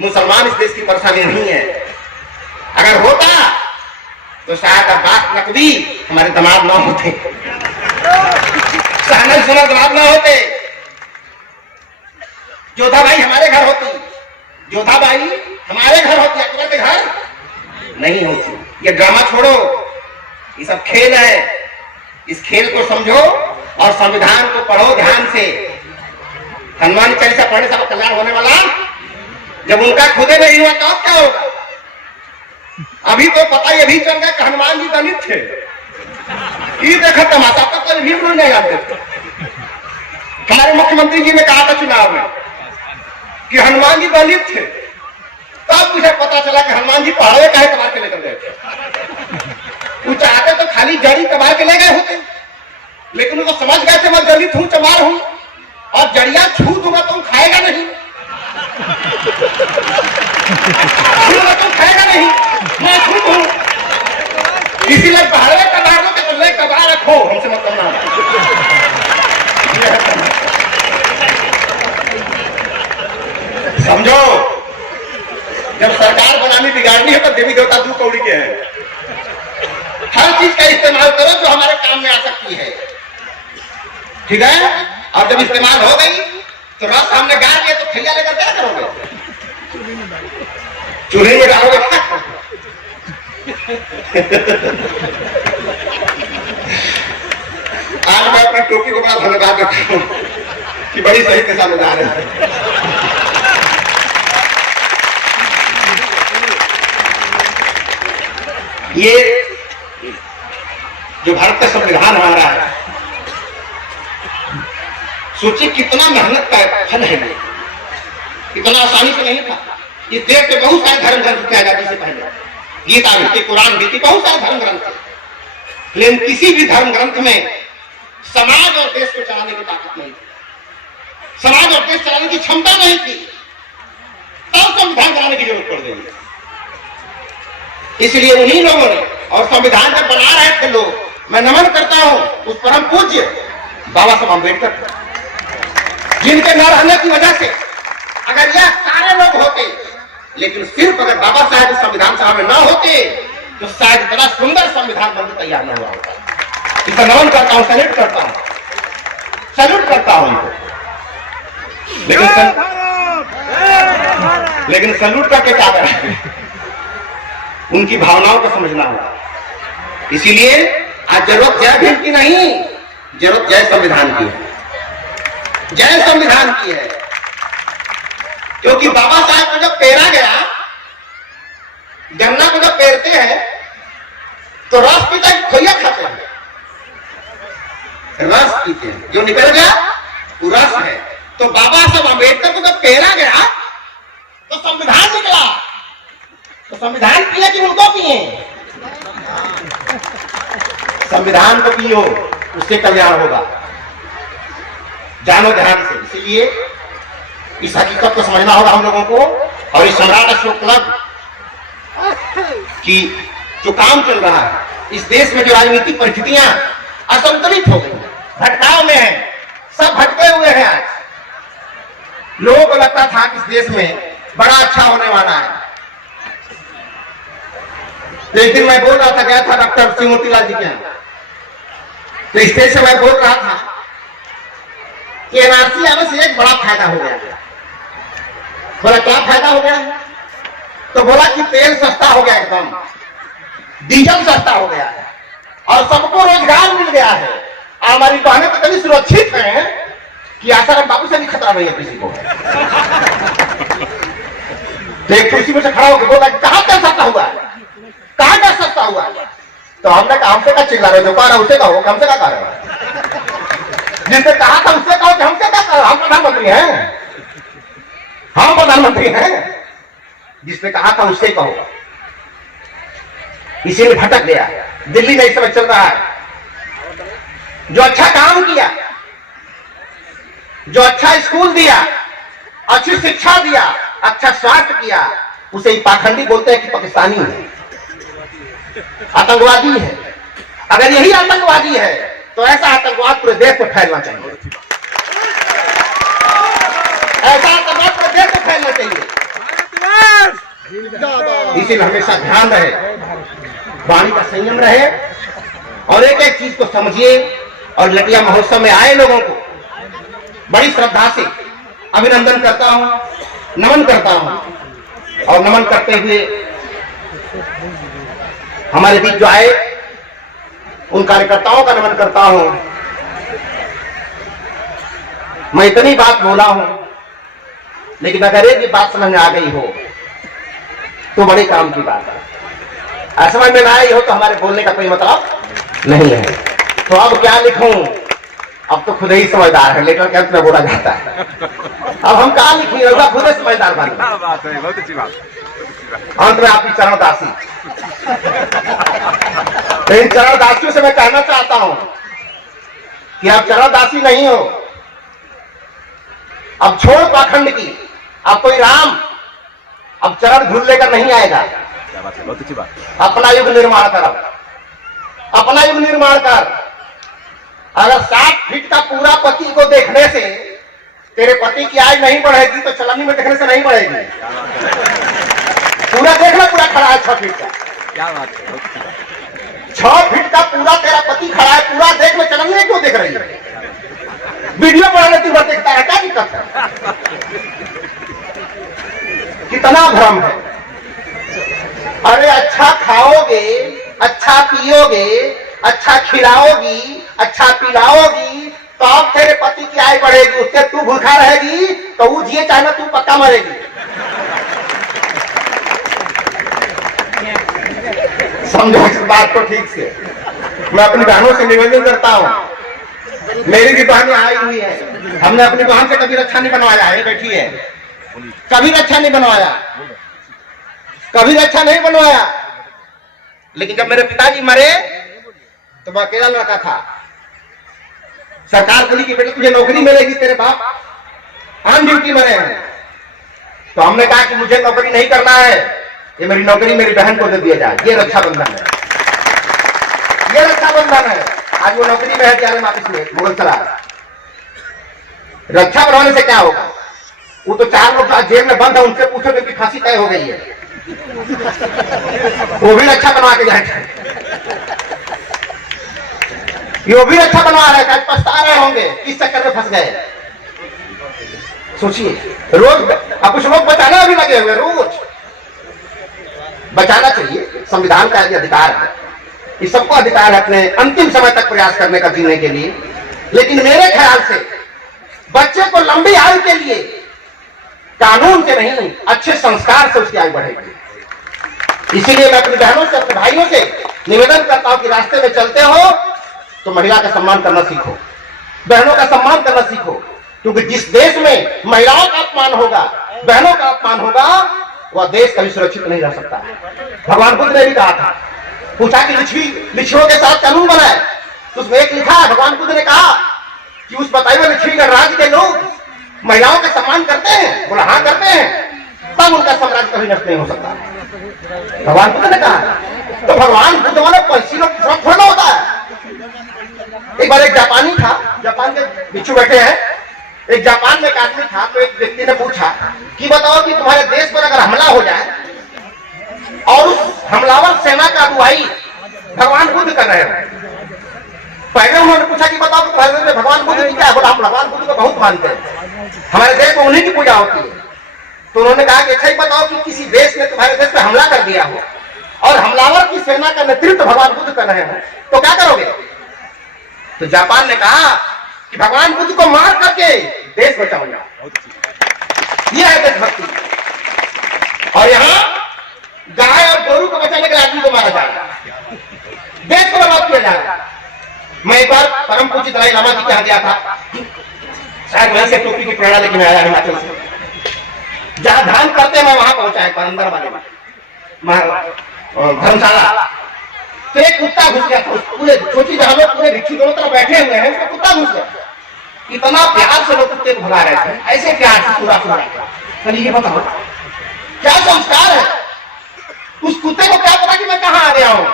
मुसलमान इस देश की परेशानी नहीं है। अगर होता तो शायद अब्बास नकवी हमारे दामाद ना होते, शाहनवाज सुना दामाद ना होते, जोधा भाई हमारे घर होती, जोधा भाई हमारे घर होती, अकबर के घर नहीं होती। ये ड्रामा छोड़ो, ये सब खेल है। इस खेल को समझो और संविधान को पढ़ो ध्यान से। हनुमान चालीसा पढ़ने से कल्याण होने वाला, जब उनका खुदे नहीं हुआ तो क्या होगा? अभी तो पता ये भी चल गया कि हनुमान जी दलित थे। ये देखा तमाशा, तब तो भी नहीं जानते थे। हमारे मुख्यमंत्री जी ने कहा था चुनाव में कि हनुमान जी दलित थे, तब मुझे पता चला कि हनुमान जी पहाड़े काहे कबार के लेकर गए थे। वो चाहते तो खाली जड़ी कबार के ले गए होते, लेकिन वो समझ गए थे मैं दलित हूं, चमार हूं, और जड़िया छू दूंगा तो खाएगा नहीं, तुम खाएगा नहीं, मैं खुद हूं। इसीलिए पहाड़े कबार दो तो ले कबार रखो, हमसे मतलब ना। समझो, जब सरकार बनानी बिगाड़नी है तो देवी देवता 2 कौड़ी के हैं। हर चीज का इस्तेमाल करो जो हमारे काम में आ सकती है, ठीक है? और जब इस्तेमाल हो गई तो रस हमने गाड़ लिया तो खैया लेकर क्या करोगे? चूल्हे में डालोगे क्या? आज मैं अपनी टोपी को बड़ा धन्यवाद देता हूं कि बड़ी सही के साथ जा रहे हैं। ये जो भारत का संविधान हमारा है, सोचिए कितना मेहनत का फल है। इतना आसानी से नहीं था। इस देश में बहुत सारे धर्म ग्रंथ थे आजादी से पहले, गीता भी थी, कुरान भी थी, बहुत सारे धर्म ग्रंथ थे, लेकिन किसी भी धर्म ग्रंथ में समाज और देश को चलाने की ताकत नहीं थी, समाज और देश चलाने की क्षमता नहीं थी। तब संविधान बनाने की जरूरत पड़ गई। इसलिए उन्हीं लोगों ने, और संविधान जब बना रहे थे लोग, मैं नमन करता हूं उस परम पूज्य बाबा साहब अम्बेडकर, जिनके न रहने की वजह से अगर यह सारे लोग होते, लेकिन सिर्फ अगर बाबा साहब इस संविधान सभा में न होते तो शायद इतना सुंदर संविधान बनकर तैयार न हुआ होता। इसका नमन करता हूं, सैल्यूट करता हूं, सैल्यूट करता हूं उनको। लेकिन सैल्यूट करके क्या करें? उनकी भावनाओं को समझना होगा। इसीलिए आज जरूरत जय भीम की नहीं, जरूरत जय संविधान की है। जय संविधान की है। क्योंकि बाबा साहब को जब पेरा गया, गन्ना को जब पेरते हैं तो रस पीते हैं, खोइया खाते हैं, रस पीते हैं, जो निकल गया वो रस है। तो बाबा साहब अम्बेडकर को जब पेरा गया तो संविधान निकला, तो संविधान पिए कि उनको पिए? संविधान को पियो, उससे कल्याण होगा। जानो ध्यान से। इसलिए इस हकीकत को समझना होगा हम लोगों को। और इस सम्राट अशोक क्लब की जो काम चल रहा है, इस देश में जो राजनीतिक परिस्थितियां असंतुलित हो गई, भटकाव में है, सब भटके हुए हैं। आज लोगों को लगता था कि इस देश में बड़ा अच्छा होने वाला है। तो एक दिन मैं बोल रहा था, गया था डॉक्टर सिंह मोतीलाल जी के यहाँ, तो स्टेज से मैं बोल रहा था कि एनआरसी आने से एक बड़ा फायदा हो गया। बोला क्या फायदा हो गया? तो बोला कि तेल सस्ता हो गया, एकदम डीजल सस्ता हो गया है और सबको रोजगार मिल गया है। और हमारी बहनें तो कभी सुरक्षित हैं कि आसाराम बाबू से भी खतरा नहीं है किसी को। तो एक कुर्सी में से खड़ा होकर बोला कहां क्या सस्ता हुआ है, कहां क्या सस्ता हुआ है? तो हमने कहा हमसे क्या चिल्ला रहे हो, जो कह रहा उसे कहो, हमसे क्या कह रहे हो? जिसने कहा था उससे कहो कि हमसे क्या कह रहे हो? हम प्रधानमंत्री हैं, हम प्रधानमंत्री हैं। जिसने कहा था उससे कहो। इसीलिए भटक गया। दिल्ली में इस समय चल रहा है, जो अच्छा काम किया, जो अच्छा स्कूल दिया, अच्छी शिक्षा दिया, अच्छा स्वास्थ्य किया, उसे ही पाखंडी बोलते हैं कि पाकिस्तानी है, आतंकवादी है। अगर यही आतंकवादी है तो ऐसा आतंकवाद पूरे देश में फैलना चाहिए, ऐसा आतंकवाद पूरे देश में फैलना चाहिए। इसीलिए हमेशा ध्यान रहे, वाणी का संयम रहे और एक एक चीज को समझिए। और लटिया महोत्सव में आए लोगों को बड़ी श्रद्धा से अभिनंदन करता हूं, नमन करता हूं। और नमन करते हुए हमारे बीच जो आए उन कार्यकर्ताओं का नमन करता हूं। मैं इतनी बात बोला हूं, लेकिन अगर एक भी बात समझ में आ गई हो तो बड़े काम की बात है। समझ में ना आई हो तो हमारे बोलने का कोई मतलब नहीं है। तो अब क्या लिखूं? अब तो खुद ही समझदार है, लेटर के अंत में बोला जाता है। अब हम कहा लिखिए, होगा खुद ही समझदार बन। क्या बात है, बहुत अच्छी बात। अंत में आपकी चरणदासी। तो इन चरणदासियों से मैं कहना चाहता हूं कि आप चरणदासी नहीं हो। अब छोड़ पाखंड की, अब कोई राम अब चरण धूल लेकर नहीं आएगा। क्या बात है, बहुत अच्छी बात। अपना युग निर्माण कर, अपना युग निर्माण कर। अगर 60 फीट का पूरा पति को देखने से तेरे पति की आयु नहीं बढ़ेगी तो चलनी में देखने से नहीं बढ़ेगी। पूरा देखना, पूरा खड़ा है 6 फीट का। क्या बात है, बहुत अच्छी बात। 6 फीट का पूरा तेरा पति खड़ा है, पूरा देख में चलनी में क्यों देख रही है? वीडियो बनाने की बात देखता है, क्या दिक्कत है? कितना भ्रम है। अरे अच्छा खाओगे, अच्छा पियोगे, अच्छा खिलाओगी, अच्छा पिलाओगी तो अब तेरे पति की आय बढ़ेगी। उससे तू भूखा रहेगी तो वो जिए चाहे ना, तू पक्का मरेगी। समझो इस बात को ठीक से। मैं अपनी बहनों से निवेदन करता हूं, मेरी भी बहनें आई हुई है, हमने अपनी बहन से कभी रक्षा नहीं बनवाया है, बैठी है, कभी रक्षा नहीं बनवाया, कभी रक्षा नहीं बनवाया। लेकिन जब मेरे पिताजी मरे तो मैं अकेला लड़का था। सरकार बोली कि बेटा तुझे नौकरी मिलेगी, तेरे बाप ऑन ड्यूटी मरे हैं। तो हमने कहा कि मुझे नौकरी नहीं करना है, ये मेरी नौकरी मेरी बहन को दे दिया जाए। ये रक्षाबंधन है, ये रक्षाबंधन है। आज वो नौकरी में है प्यारे वापिस में मुगलसराय। रक्षा बनवाने से क्या होगा? वो तो 4 लोग जेल में बंद है, उनसे पूछोगे कि फांसी तय हो गई है, वो भी रक्षा बनवा के जाएंगे। ये भी रक्षा बनवा रहे थे, पछता रहे होंगे किस चक्कर में फंस गए। सोचिए, रोज अब कुछ लोग बचाना भी लगे हुए, रोज बचाना चाहिए। संविधान का अधिकार है, इस सबको अधिकार है अपने अंतिम समय तक प्रयास करने का, जीने के लिए। लेकिन मेरे ख्याल से बच्चे को लंबी आयु के लिए कानून से नहीं, अच्छे संस्कार से उसकी आयु बढ़ेगी। इसीलिए मैं अपनी बहनों से, अपने भाइयों से निवेदन करता हूं कि रास्ते में चलते हो तो महिला का सम्मान करना सीखो, बहनों का सम्मान करना सीखो, क्योंकि जिस देश में महिलाओं का अपमान होगा, बहनों का अपमान होगा, वह देश कभी सुरक्षित नहीं रह सकता। भगवान बुद्ध ने भी कहा था, पूछा कि लिच्छियों के साथ कानून बनाए, तो उसमें एक लिखा है, भगवान बुद्ध ने कहा कि उस बताए हुए लिच्छवी गणराज्य के लोग महिलाओं का सम्मान करते हैं, बोला हाँ करते हैं, तब उनका साम्राज्य कभी नष्ट नहीं हो सकता। भगवान बुद्ध ने कहा। तो भगवान बुद्ध वाले पैसी लोग थोड़ा होता है। एक बार एक जापानी था, जापान के भिक्षु बैठे हैं, एक जापान में एक आदमी था, तो एक व्यक्ति ने पूछा कि बताओ कि तुम्हारे देश पर अगर हमला हो जाए और उस हमलावर सेना का अगुवाई भगवान बुद्ध कर रहे हैं। पहले उन्होंने पूछा कि बताओ कि तुम्हारे देश में भगवान बुद्ध की क्या है? बोला हम भगवान बुद्ध को बहुत मानते हैं, हमारे देश में उन्हीं की पूजा होती है। तो उन्होंने कहा कि अच्छा ही बताओ कि किसी देश ने तुम्हारे देश पे हमला कर दिया हो और हमलावर की सेना का नेतृत्व भगवान बुद्ध कर रहे हैं, तो क्या करोगे? तो जापान ने कहा कि भगवान बुद्ध को मार करके देश बचाऊंगा। यह है देशभक्ति। और यहाँ गाय और गोरू को बचाने के लिए आदमी को मारा जा रहा है, देश को बर्बाद किया जा रहा है। मैं एक बार परम पूज्य दलाई लामा जी के यहाँ गया था, शायद वहीं से टोपी की प्रेरणा लेके मैं आया हिमाचल से। जहां ध्यान करते मैं वहां पहुंचा है, अंदर वाले धर्मशाला। तो एक कुत्ता घुस गया था, पूरे सोची जहां लोग पूरे भिक्षु दोनों तरफ बैठे हुए हैं, उसको कुत्ता घुस गया। इतना प्यार से लोग कुत्ते को भगा रहे थे, ऐसे प्यार से पूरा पूरा। ये बताओ क्या संस्कार है? उस कुत्ते को क्या पता कि मैं कहां आ गया हूं?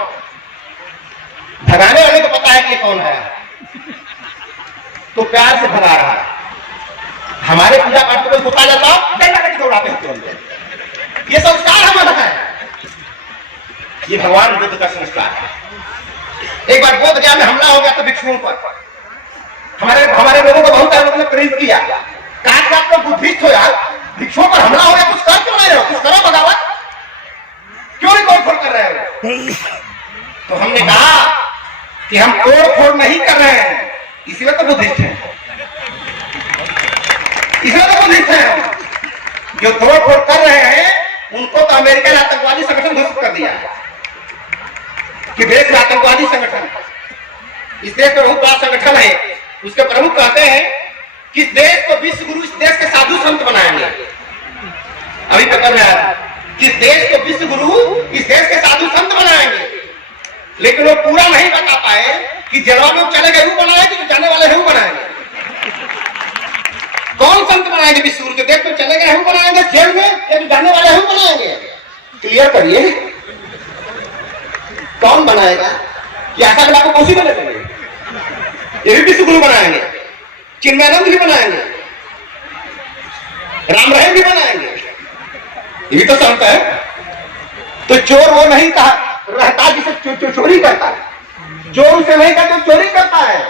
भगाने वाले को पता है कि कौन है, तो प्यार से भगा रहा है। हमारे पूजा पाठ को कुत्ता जाता दौड़ाते हैं, ये संस्कार हमारा है, ये भगवान बुद्ध का संस्कार है। एक बार बोध गया में हमला हो गया तो भिक्षुओं पर हमारे लोगों को बहुत लोगों ने प्रेरित किया, कहा कि आप लोग बुद्धिस्ट हो यार, भिक्षुओं पर हमला हो गया, कुछ कर क्यों नहीं रहे हो? कुछ करो बगावत, क्यों नहीं तोड़ फोड़ कर रहे हो? तो हमने कहा कि हम तोड़ फोड़ नहीं कर रहे हैं, इसलिए तो बुद्धिस्ट हैं, इसलिए तो बुद्धिस्ट हैं। जो तोड़ फोड़ कर रहे हैं उनको तो अमेरिका ने आतंकवादी संगठन घोषित कर दिया कि देश में आतंकवादी संगठन, इस देश में बहुत बड़ा संगठन है, उसके प्रमुख कहते हैं कि इस देश को विश्व गुरु, इस देश के साधु संत बनाएंगे। अभी पकड़ में आया कि इस देश को विश्व गुरु, इस देश के साधु संत बनाएंगे, लेकिन वो पूरा नहीं बता पाए कि जलवा में चले गए वो बनाएंगे कि जाने वाले हैं वो बनाएंगे। कौन संत बनाएंगे? विश्व गुरु के देश में चले गए हैं वो बनाएंगे, जेल में या जाने वाले हैं वो बनाएंगे? क्लियर करिए, कौन बनाएगा? कि आशा कला को कोसी बने देंगे, ये भी विश्व गुरु बनाएंगे, चिन्मयानंद भी बनाएंगे, राम रहीम भी बनाएंगे, ये भी तो संत है। तो चोर वो नहीं कहा रहता जिसे चोरी करता है, चोर उसे नहीं कहते चोरी करता है,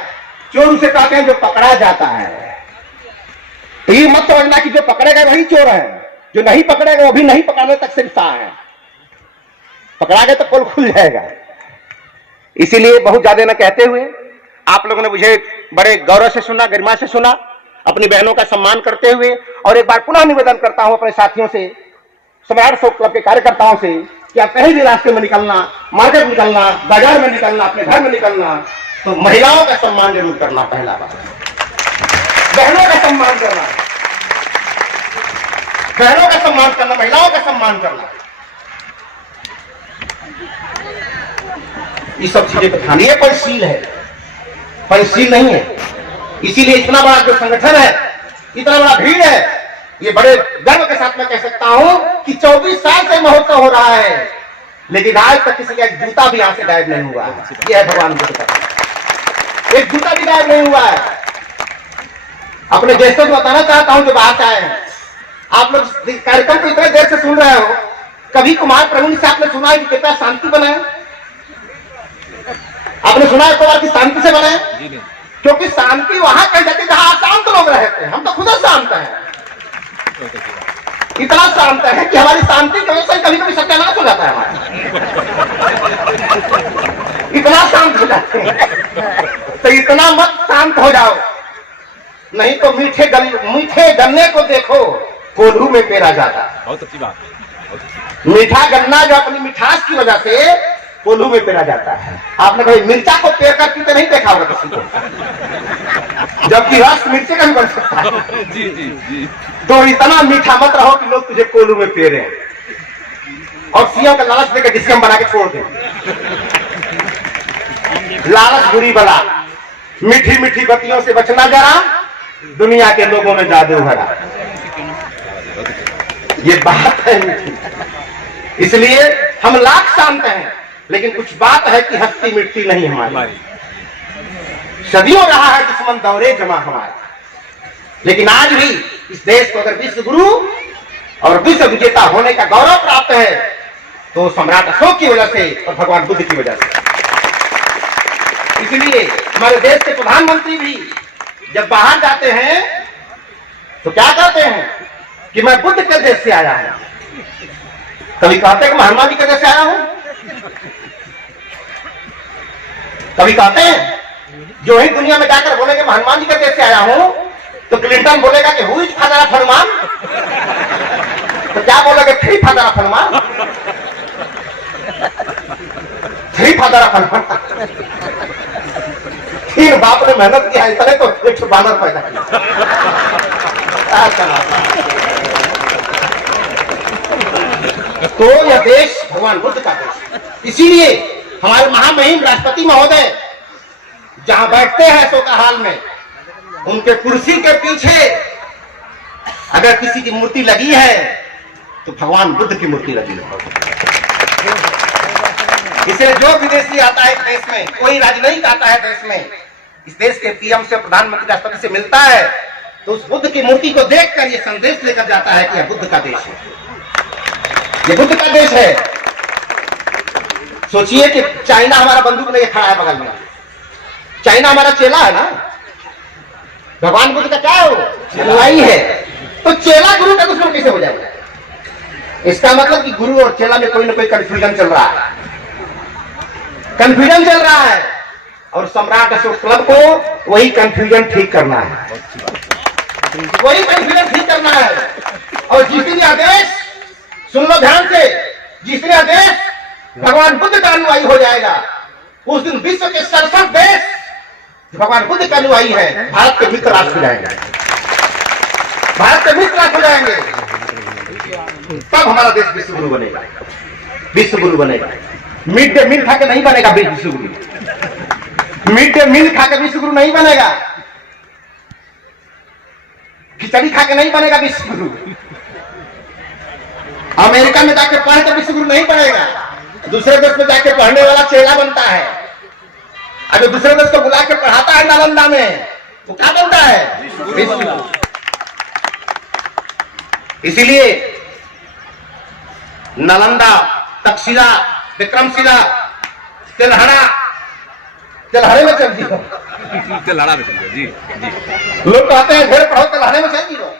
चोर उसे कहते हैं जो पकड़ा जाता है। तो ये मत समझना कि जो पकड़े गए वही चोर है, जो नहीं पकड़े गए वो भी नहीं पकड़ने तक सिर्फ है, पकड़ा गए तो पोल खुल जाएगा। इसीलिए बहुत ज्यादा न कहते हुए आप लोगों ने मुझे बड़े गौरव से सुना, गरिमा से सुना, अपनी बहनों का सम्मान करते हुए। और एक बार पुनः निवेदन करता हूं अपने साथियों से, सम्राट अशोक क्लब के कार्यकर्ताओं से, कि आप कहीं भी रास्ते में निकलना, मार्केट निकलना, बाजार में निकलना, अपने घर में निकलना, तो महिलाओं का सम्मान जरूर करना। पहला बात, बहनों का सम्मान करना, बहनों का सम्मान करना, महिलाओं का सम्मान करना, ये सब चीजें बतानी है। पंचशील है, पंचशील नहीं है। इसीलिए इतना बड़ा जो संगठन है, इतना बड़ा भीड़ है, ये बड़े गर्व के साथ मैं कह सकता हूं कि 24 साल से महोत्सव हो रहा है, लेकिन आज तक किसी का एक जूता भी यहां से गायब नहीं हुआ है। यह है भगवान बुद्ध का, एक जूता भी गायब नहीं हुआ है। अपने ज्येष्ठों को बताना चाहता हूं जो बाहर से आए हैं, आप लोग कार्यक्रम को इतने देर से सुन रहे हो, कभी कुमार प्रवीण से आपने सुना है कि कितना शांति बनाए? आपने सुना है कि शांति से बनाए? क्योंकि शांति वहां कही जाती है जहां अशांत लोग रहते हैं। हम तो खुद शांत हैं, इतना शांत है कि हमारी शांति की वजह से कभी कभी सत्यानाश हो जाता है हमारा, इतना शांत हो जाते हैं। तो इतना मत शांत हो जाओ नहीं तो मीठे गन्ने को देखो कोल्हू में पेरा जाता। बहुत अच्छी बात, बहुत अच्छी। मीठा गन्ना जो अपनी मिठास की वजह से कोल्हू में पेरा जाता है। आपने कभी मिर्चा को पेर कर पीते नहीं देखा होगा किसी को, जबकि रस मिर्चे का भी बन सकता है। जी जी जी। तो इतना मीठा मत रहो कि लोग तुझे कोल्हू में पेरे और सीएम का लालच देकर जिसके हम बना के छोड़ दें। लालच बुरी बला, मीठी मीठी बत्तियों से बचना जरा, दुनिया के लोगों में जादू भरा। ये बात है मीठी, इसलिए हम लाख शांत हैं, लेकिन कुछ बात है कि हस्ती मिटती नहीं हमारी। सदियों रहा है दुश्मन दौरे जमा हमारा, लेकिन आज भी इस देश को अगर विश्व गुरु और विश्व विजेता होने का गौरव प्राप्त है तो सम्राट अशोक की वजह से और भगवान बुद्ध की वजह से। इसलिए हमारे देश के प्रधानमंत्री भी जब बाहर जाते हैं तो क्या कहते हैं कि मैं बुद्ध के देश से आया हूं। कभी कहते हैं कि मैं हनुमान जी के देश से आया हूं, कभी कहते हैं जो ही दुनिया में जाकर बोलेंगे मैं हनुमान जी के देश से आया हूं तो क्लिंटन बोलेगा कि who is father of Hanuman, तो क्या बोलोगे? Three father of Hanuman, three father of Hanuman. तीन बाप ने मेहनत किया इतने तो एक बानर पैदा किया। तो यह देश भगवान बुद्ध का देश, इसीलिए हमारे महामहिम राष्ट्रपति महोदय जहां बैठते हैं अशोका हाल में, उनके कुर्सी के पीछे अगर किसी की मूर्ति लगी है तो भगवान बुद्ध की मूर्ति लगी है। इसलिए जो विदेशी आता है देश में, कोई राजनयिक आता है देश में, इस देश के पीएम से, प्रधानमंत्री, राष्ट्रपति से मिलता है तो उस बुद्ध की मूर्ति को देखकर ये संदेश लेकर जाता है कि यह बुद्ध का देश है, ये बुद्ध का देश है। सोचिए कि चाइना हमारा बंदूक लेके खड़ा है बगल में, चाइना हमारा चेला है ना, भगवान बुद्ध का क्या है? वो चेलाई है। तो चेला गुरु का दुश्मन कैसे हो जाएगा? इसका मतलब कि गुरु और चेला में कोई ना कोई कंफ्यूजन चल रहा है, कंफ्यूजन चल रहा है, और सम्राट अशोक क्लब को वही कंफ्यूजन ठीक करना है, वही कंफ्यूजन ठीक करना है। और जिस दिन आदेश, सुन लो ध्यान से, जिस दिन आदेश भगवान बुद्ध का अनुयायी हो जाएगा उस दिन विश्व के 67 देश भगवान बुद्ध का अनुयायी है भारत के मित्र राष्ट्र हो जाएंगे, भारत के मित्र राष्ट्र हो जाएंगे। तब हमारा देश विश्व गुरु बनेगा, विश्व गुरु बनेगा। मिड डे मील खा के नहीं बनेगा विश्व गुरु, मिड डे मील खा के विश्व गुरु नहीं बनेगा, खिचड़ी खा के नहीं बनेगा विश्व गुरु, अमेरिका में जाके पढ़ के विश्व गुरु नहीं बनेगा, दूसरे देश में जाके पढ़ने वाला चेला बनता है। अगर दूसरे देश को बुला के पढ़ाता है नालंदा में तो क्या बनता है? विश्व गुरु। इसीलिए नालंदा, तक्षशिला, विक्रमशिला, तेलहरे में चल दियो, तेलहरा में चल दियो। जी जी। लोग कहते हैं घर पढ़ो तेलहरे में चल दियो,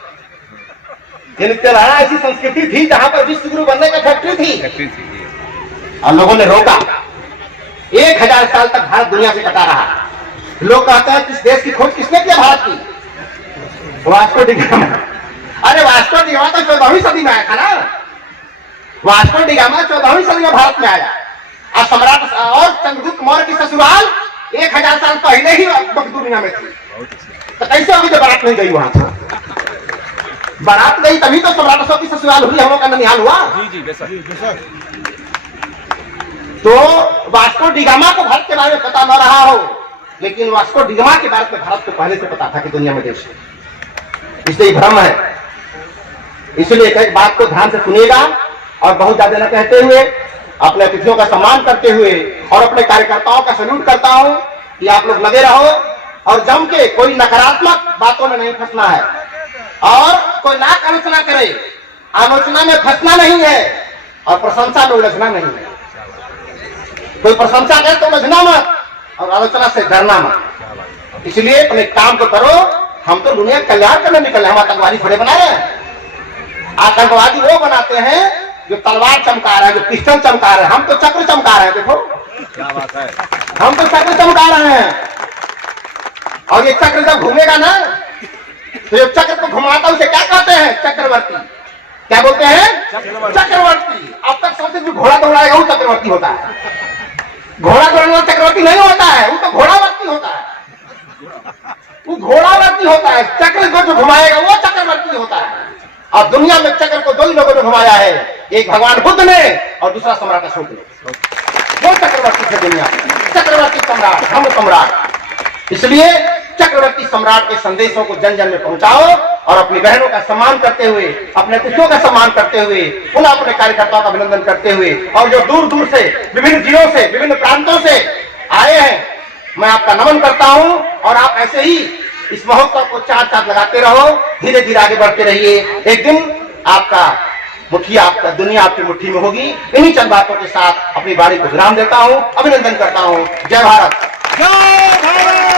यानी तेलहरा ऐसी संस्कृति थी जहां पर विश्व गुरु बनने का फैक्ट्री थी, और लोगों ने रोका। 1000 साल तक भारत दुनिया से कटा रहा। लोग कहते हैं किस देश की खोज किसने किया? भारत की, वास्को डी गामा। अरे वास्को डी गामा तो 14वीं सदी में आया था ना, वास्को डी गामा 14वीं सदी में भारत में आया, और सम्राट और चंद्रगुप्त मौर्य की ससुराल 1000 साल पहले ही दुनिया में थी। तो कैसे अभी तो बारात नहीं गई वहां से? बारात गई तभी तो सम्राट अशोक की ससुराल हुई, हम लोग का ननिहाल हुआ। जी जी बेशक। तो वास्को डी गामा को भारत के बारे में पता न रहा हो, लेकिन वास्को डी गामा के बारे में भारत को पहले से पता था कि दुनिया में देश है, इसलिए भ्रम है। इसलिए एक बात को ध्यान से सुनिएगा और बहुत ज्यादा न कहते हुए, अपने अतिथियों का सम्मान करते हुए और अपने कार्यकर्ताओं का सल्यूट करता हूं कि आप लोग लगे रहो और जम के कोई नकारात्मक बातों में नहीं फंसना है, और कोई नाक आलोचना करे, आलोचना में फंसना नहीं है और प्रशंसा में उलझना नहीं है। कोई प्रशंसा करे तो उलझना मत और आलोचना से डरना मत। इसलिए अपने काम को करो। हम तो दुनिया कल्याण करने निकले, हम आतंकवादी थोड़े बना रहे हैं। आतंकवादी वो बनाते हैं जो तलवार चमका रहे हैं, जो पिस्टल चमका रहे हैं, हम तो चक्र चमका रहे हैं। देखो क्या बात है, हम तो चक्र चमका रहे हैं, और ये चक्र जब घूमेगा ना तो जो चक्र को घुमाता है उसे क्या कहते हैं? चक्रवर्ती। क्या बोलते हैं? चक्रवर्ती। अब तक सोचते जो घोड़ा दौड़ाएगा वो चक्रवर्ती होता है, घोड़ा दौड़ने वाला चक्रवर्ती नहीं होता है, वो तो घोड़ावर्ती होता है, वो घोड़ावर्ती होता है। चक्र को जो घुमाएगा वो चक्रवर्ती होता है। और दुनिया में चक्र को दो ही लोगों ने घुमाया है, एक भगवान बुद्ध ने और दूसरा सम्राट अशोक ने। वो चक्रवर्ती थे दुनिया में, चक्रवर्ती सम्राट, हम सम्राट। इसलिए चक्रवर्ती सम्राट के संदेशों को जन जन में पहुंचाओ और अपनी बहनों का सम्मान करते हुए, अपने अतिथियों का सम्मान करते हुए, पुनः अपने कार्यकर्ताओं का अभिनंदन करते हुए, और जो दूर दूर से विभिन्न जिलों से, विभिन्न प्रांतों से आए हैं, मैं आपका नमन करता हूं। और आप ऐसे ही इस महोत्सव को चार चांद लगाते रहो, धीरे धीरे आगे बढ़ते रहिए। एक दिन आपका मुट्ठी, आपका दुनिया आपकी मुट्ठी में होगी। इन्हीं चंद बातों के साथ अपनी वाणी को विराम देता हूं, अभिनंदन करता हूं। जय भारत। जय भारत।